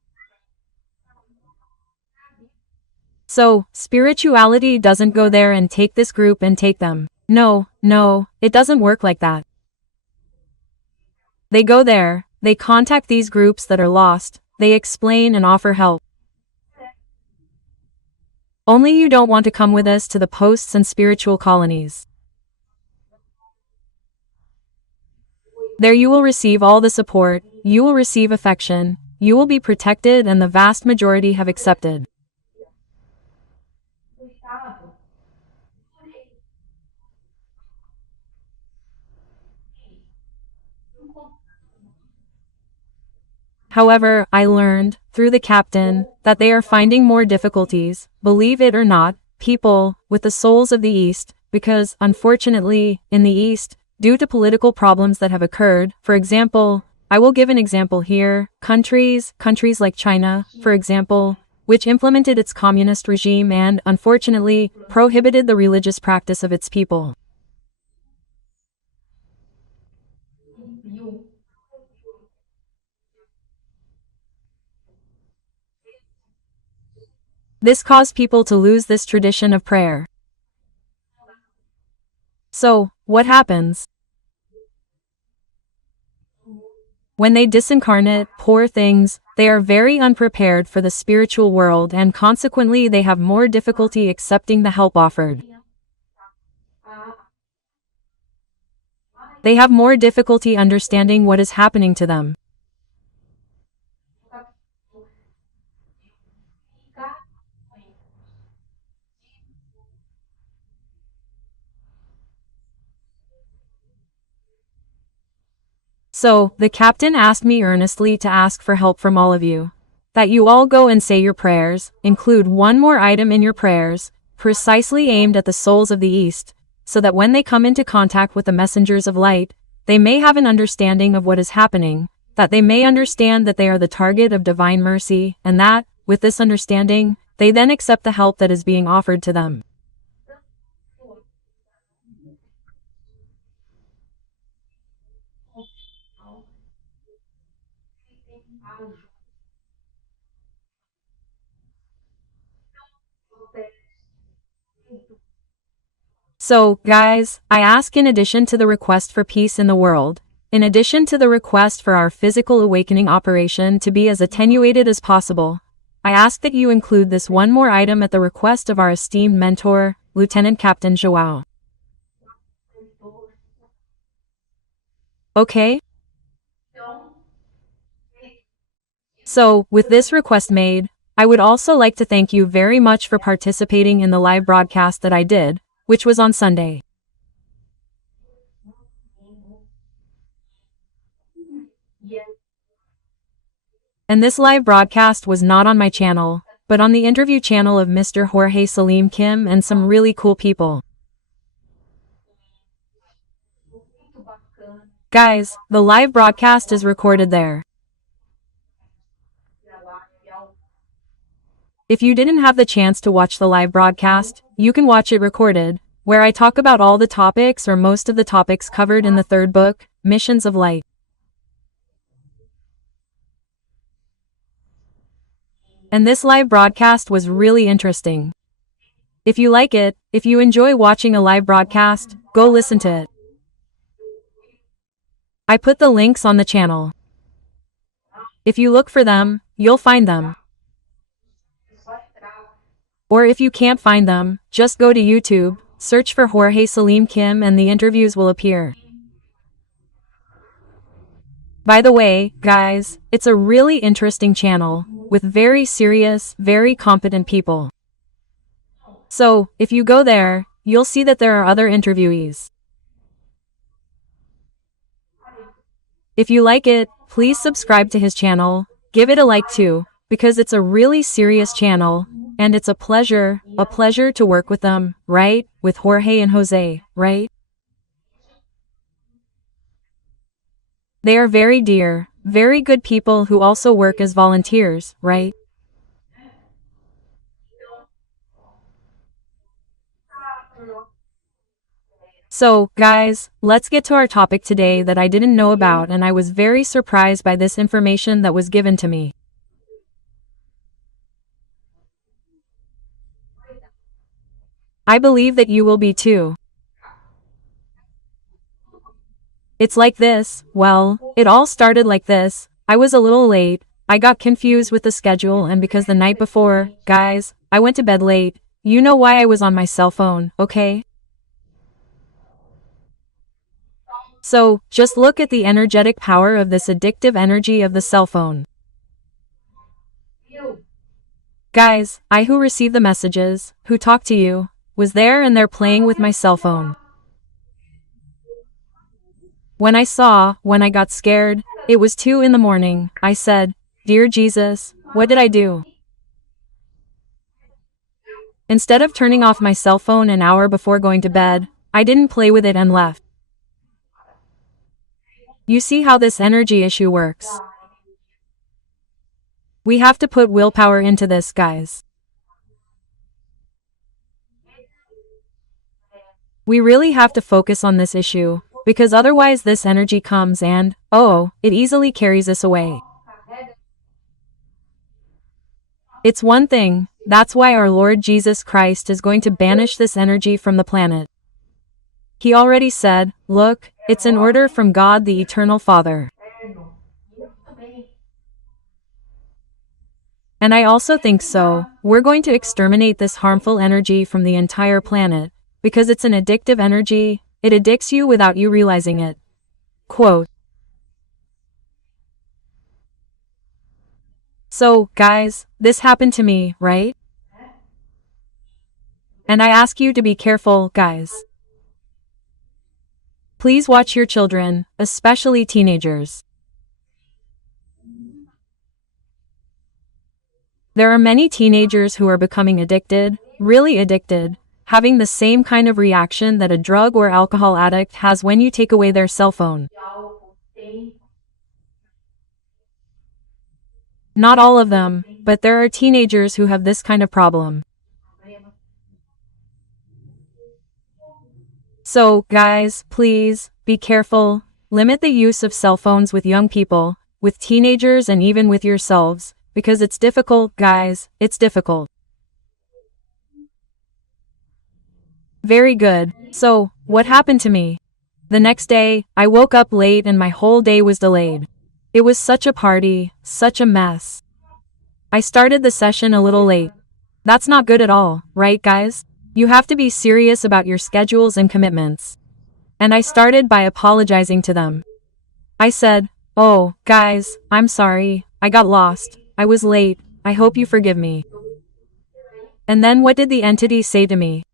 So, spirituality doesn't go there and take this group and take them. No, it doesn't work like that. They go there, they contact these groups that are lost, they explain and offer help. Only you don't want to come with us to the posts and spiritual colonies. There you will receive all the support, you will receive affection, you will be protected, and the vast majority have accepted. However, I learned, through the captain, that they are finding more difficulties, believe it or not, people, with the souls of the East, because, unfortunately, in the East, due to political problems that have occurred, for example, I will give an example here, countries like China, for example, which implemented its communist regime and, unfortunately, prohibited the religious practice of its people. This caused people to lose this tradition of prayer. So, what happens? When they disincarnate, poor things, they are very unprepared for the spiritual world and consequently they have more difficulty accepting the help offered. They have more difficulty understanding what is happening to them. So, the captain asked me earnestly to ask for help from all of you. That you all go and say your prayers, include one more item in your prayers, precisely aimed at the souls of the East, so that when they come into contact with the messengers of light, they may have an understanding of what is happening, that they may understand that they are the target of divine mercy, and that, with this understanding, they then accept the help that is being offered to them. So, guys, I ask in addition to the request for peace in the world, in addition to the request for our physical awakening operation to be as attenuated as possible, I ask that you include this one more item at the request of our esteemed mentor, Lieutenant Captain Joao. Okay? So, with this request made, I would also like to thank you very much for participating in the live broadcast that I did, which was on Sunday. And this live broadcast was not on my channel, but on the interview channel of Mr. Jorge Salim Kim and some really cool people. Guys, the live broadcast is recorded there. If you didn't have the chance to watch the live broadcast, you can watch it recorded, where I talk about all the topics or most of the topics covered in the third book, Missions of Light. And this live broadcast was really interesting. If you like it, if you enjoy watching a live broadcast, go listen to it. I put the links on the channel. If you look for them, you'll find them. Or if you can't find them, just go to YouTube, search for Jorge Salim Kim and the interviews will appear. By the way, guys, it's a really interesting channel, with very serious, very competent people. So, if you go there, you'll see that there are other interviewees. If you like it, please subscribe to his channel, give it a like too, because it's a really serious channel, and it's a pleasure to work with them, right? With Jorge and Jose, right? They are very dear, very good people who also work as volunteers, right? So, guys, let's get to our topic today that I didn't know about and I was very surprised by this information that was given to me. I believe that you will be too. It's like this, well, it all started like this, I was a little late, I got confused with the schedule and because the night before, guys, I went to bed late, you know why I was on my cell phone, okay? So, just look at the energetic power of this addictive energy of the cell phone. Guys, I who receive the messages, who talk to you, was there and they're playing with my cell phone. When I got scared, it was 2 in the morning, I said, "Dear Jesus, what did I do?" Instead of turning off my cell phone an hour before going to bed, I didn't play with it and left. You see how this energy issue works? We have to put willpower into this, guys. We really have to focus on this issue, because otherwise this energy comes and, oh, it easily carries us away. It's one thing, that's why our Lord Jesus Christ is going to banish this energy from the planet. He already said, look, it's an order from God the Eternal Father. And I also think so, we're going to exterminate this harmful energy from the entire planet, because it's an addictive energy, it addicts you without you realizing it. Quote. So, guys, this happened to me, right? And I ask you to be careful, guys. Please watch your children, especially teenagers. There are many teenagers who are becoming addicted, really addicted, having the same kind of reaction that a drug or alcohol addict has when you take away their cell phone. Not all of them, but there are teenagers who have this kind of problem. So, guys, please, be careful, limit the use of cell phones with young people, with teenagers and even with yourselves, because it's difficult, guys, it's difficult. Very good. So, what happened to me? The next day, I woke up late and my whole day was delayed. It was such a party, such a mess. I started the session a little late. That's not good at all, right, guys? You have to be serious about your schedules and commitments. And I started by apologizing to them. I said, oh, guys, I'm sorry, I got lost, I was late, I hope you forgive me. And then what did the entity say to me?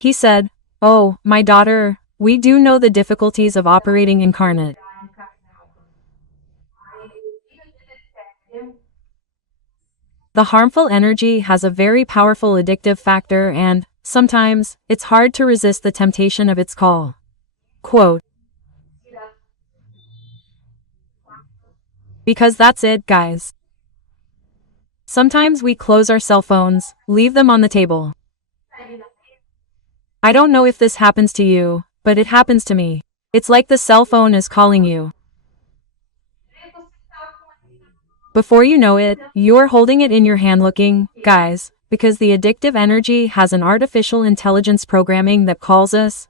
He said, oh, my daughter, we do know the difficulties of operating incarnate. The harmful energy has a very powerful addictive factor and, sometimes, it's hard to resist the temptation of its call. Quote. Because that's it, guys. Sometimes we close our cell phones, leave them on the table. I don't know if this happens to you, but it happens to me. It's like the cell phone is calling you. Before you know it, you're holding it in your hand looking, guys, because the addictive energy has an artificial intelligence programming that calls us.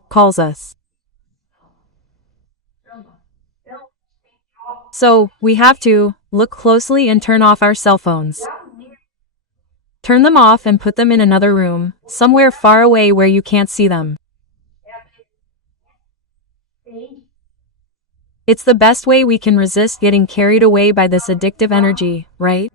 So, we have to look closely and turn off our cell phones. Turn them off and put them in another room, somewhere far away where you can't see them. It's the best way we can resist getting carried away by this addictive energy, right?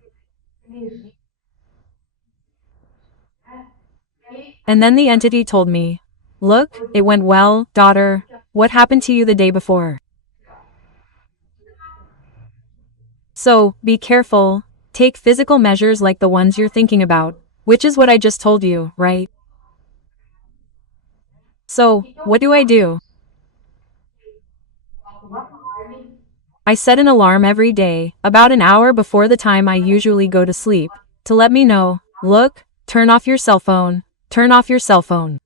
And then the entity told me, look, it went well, daughter, what happened to you the day before? So, be careful, take physical measures like the ones you're thinking about, which is what I just told you, right? So, what do I do? I set an alarm every day, about an hour before the time I usually go to sleep, to let me know, look, turn off your cell phone, turn off your cell phone.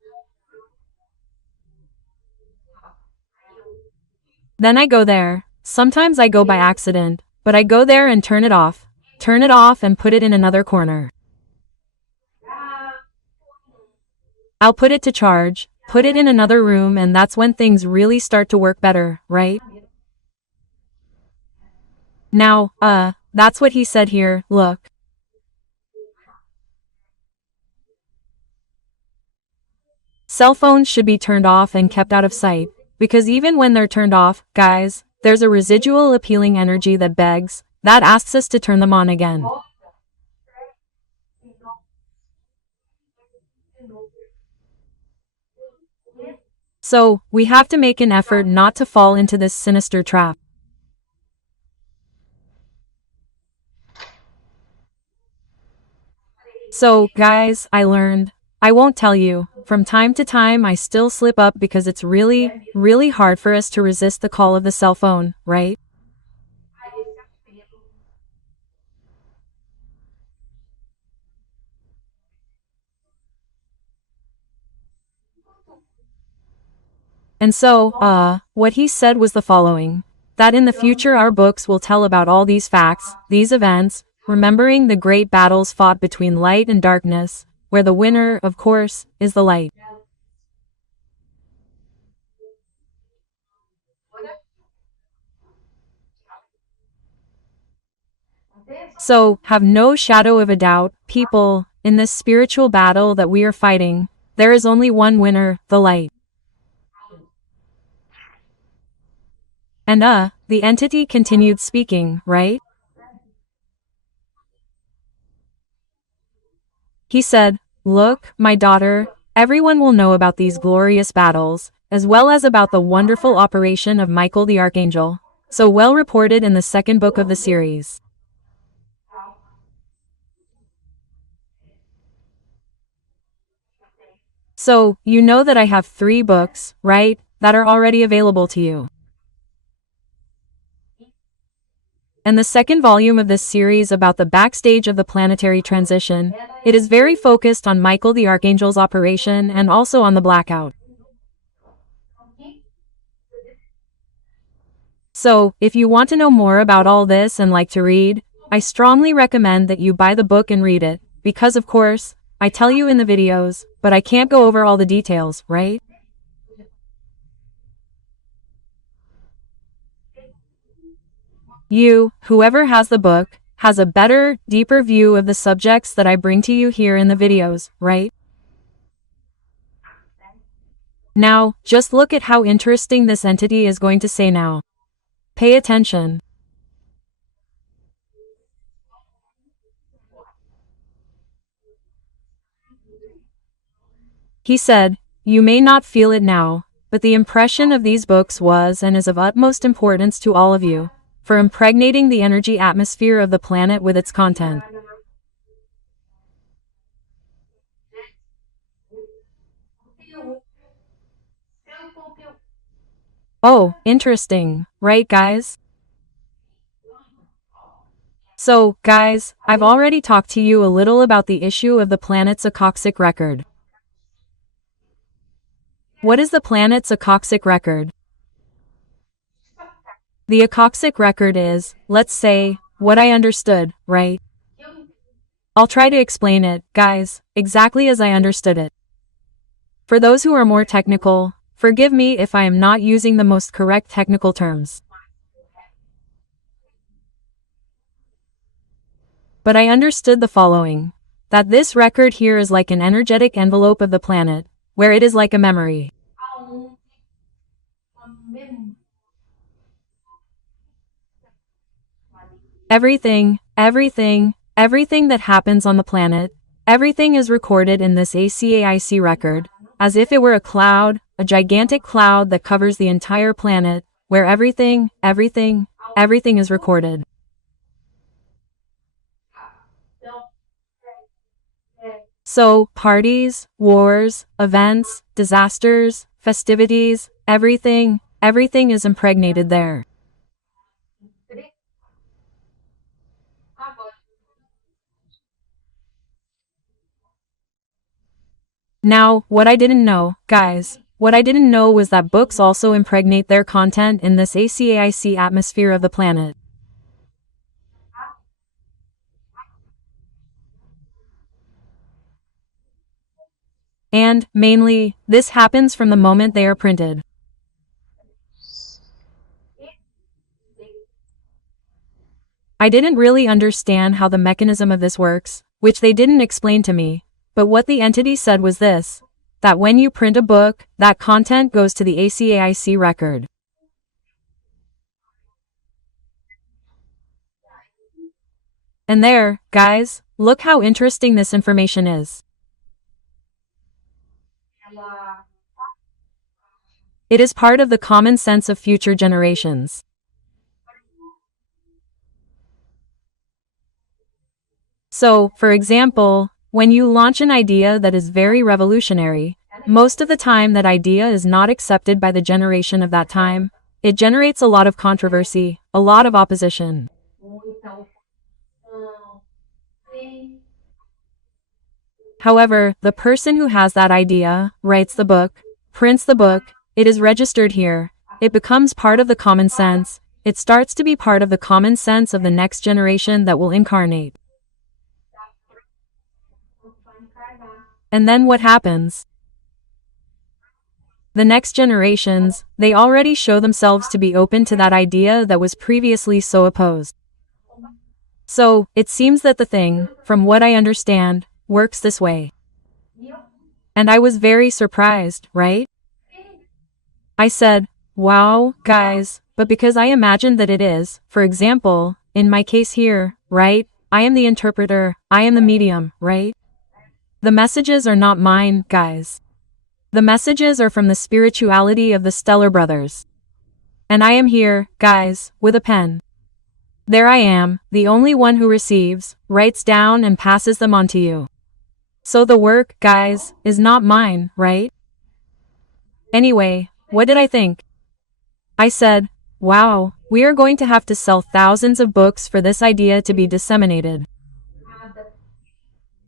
Then I go there, sometimes I go by accident, but I go there and turn it off and put it in another corner. I'll put it to charge, put it in another room, and that's when things really start to work better, right? Now, that's what he said here, look. Cell phones should be turned off and kept out of sight, because even when they're turned off, guys, there's a residual appealing energy that begs, that asks us to turn them on again. So, we have to make an effort not to fall into this sinister trap. So, guys, I learned. I won't tell you. From time to time, I still slip up because it's really, really hard for us to resist the call of the cell phone, right? And so, what he said was the following. That in the future our books will tell about all these facts, these events, remembering the great battles fought between light and darkness, where the winner, of course, is the light. So, have no shadow of a doubt, people, in this spiritual battle that we are fighting, there is only one winner, the light. And the entity continued speaking, right? He said, "Look, my daughter, everyone will know about these glorious battles, as well as about the wonderful operation of Michael the Archangel, so well reported in the second book of the series. So, you know that I have 3 books, right, that are already available to you. And the second volume of this series about the backstage of the planetary transition, it is very focused on Michael the Archangel's operation and also on the blackout. So, if you want to know more about all this and like to read, I strongly recommend that you buy the book and read it, because of course, I tell you in the videos, but I can't go over all the details, right? You, whoever has the book, has a better, deeper view of the subjects that I bring to you here in the videos, right? Now, just look at how interesting this entity is going to say now. Pay attention. He said, "You may not feel it now, but the impression of these books was and is of utmost importance to all of you, for impregnating the energy atmosphere of the planet with its content." Oh, interesting, right guys? So, guys, I've already talked to you a little about the issue of the planet's acoxic record. What is the planet's acoxic record? The acoxic record is, let's say, what I understood, right? I'll try to explain it, guys, exactly as I understood it. For those who are more technical, forgive me if I am not using the most correct technical terms. But I understood the following. That this record here is like an energetic envelope of the planet, where it is like a memory. Everything that happens on the planet, everything is recorded in this ACAIC record, as if it were a cloud, a gigantic cloud that covers the entire planet, where everything is recorded. So, parties, wars, events, disasters, festivities, everything is impregnated there. Now, what I didn't know, guys, what I didn't know was that books also impregnate their content in this ACAIC atmosphere of the planet. And, mainly, this happens from the moment they are printed. I didn't really understand how the mechanism of this works, which they didn't explain to me, but what the entity said was this, that when you print a book, that content goes to the ACAIC record. And there, guys, look how interesting this information is. It is part of the common sense of future generations. So, for example, When you launch an idea that is very revolutionary, most of the time that idea is not accepted by the generation of that time. It generates a lot of controversy, a lot of opposition. However, the person who has that idea, writes the book, prints the book, it is registered here, it becomes part of the common sense, it starts to be part of the common sense of the next generation that will incarnate. And then what happens? The next generations, they already show themselves to be open to that idea that was previously so opposed. So, it seems that the thing, from what I understand, works this way. And I was very surprised, right? I said, wow, guys, but because I imagined that it is, for example, in my case here, right? I am the interpreter, I am the medium, right? The messages are not mine, guys. The messages are from the spirituality of the Stellar Brothers. And I am here, guys, with a pen. There I am, the only one who receives, writes down and passes them on to you. So the work, guys, is not mine, right? Anyway, what did I think? I said, wow, we are going to have to sell thousands of books for this idea to be disseminated.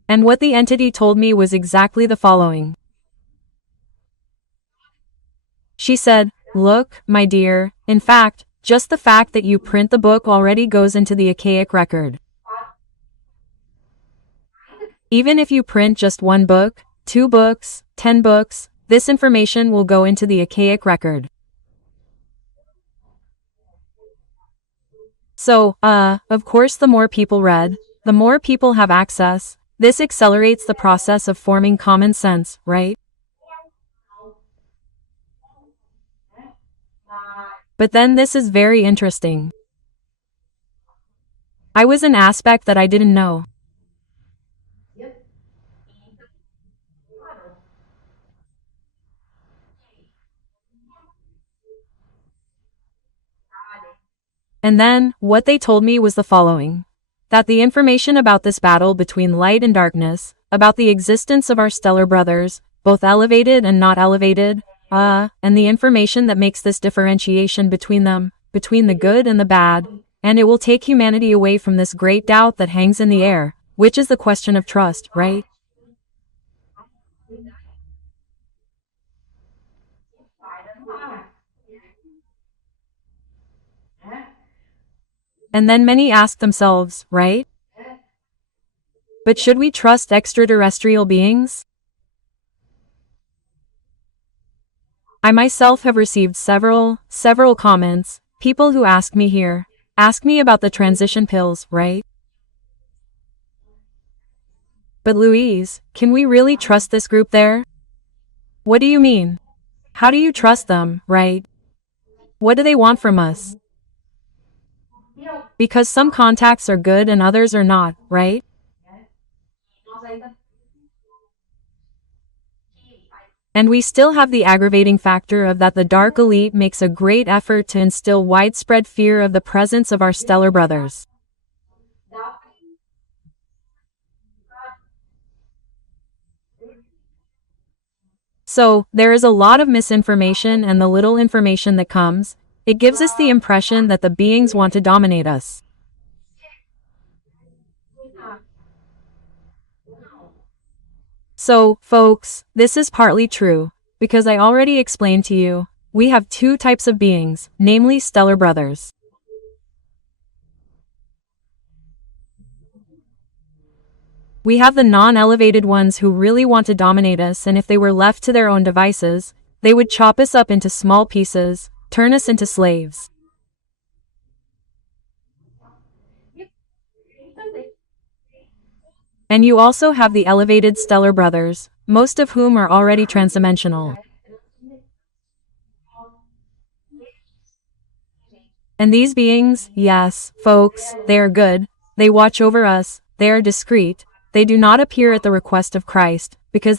And what the entity told me was exactly the following. She said, look, my dear, in fact, just the fact that you print the book already goes into the Akaic record. Even if you print just 1 book, 2 books, 10 books, this information will go into the Akaic record. So, of course the more people read, the more people have access, this accelerates the process of forming common sense, right? But then this is very interesting. I was an aspect that I didn't know. And then, what they told me was the following. That the information about this battle between light and darkness, about the existence of our stellar brothers, both elevated and not elevated, and the information that makes this differentiation between them, between the good and the bad, and it will take humanity away from this great doubt that hangs in the air, which is the question of trust, right? And then many ask themselves, right? But should we trust extraterrestrial beings? I myself have received several comments, people who ask me about the transition pills, right? But Louise, can we really trust this group there? What do you mean? How do you trust them, right? What do they want from us? Because some contacts are good and others are not, right? And we still have the aggravating factor of that the dark elite makes a great effort to instill widespread fear of the presence of our stellar brothers. So, there is a lot of misinformation, and the little information that comes, it gives us the impression that the beings want to dominate us. So, folks, this is partly true, because I already explained to you, we have 2 types of beings, namely stellar brothers. We have the non-elevated ones who really want to dominate us, and if they were left to their own devices, they would chop us up into small pieces, turn us into slaves. And you also have the elevated stellar brothers, most of whom are already transdimensional. And these beings, yes, folks, they are good, they watch over us, they are discreet, they do not appear at the request of Christ, because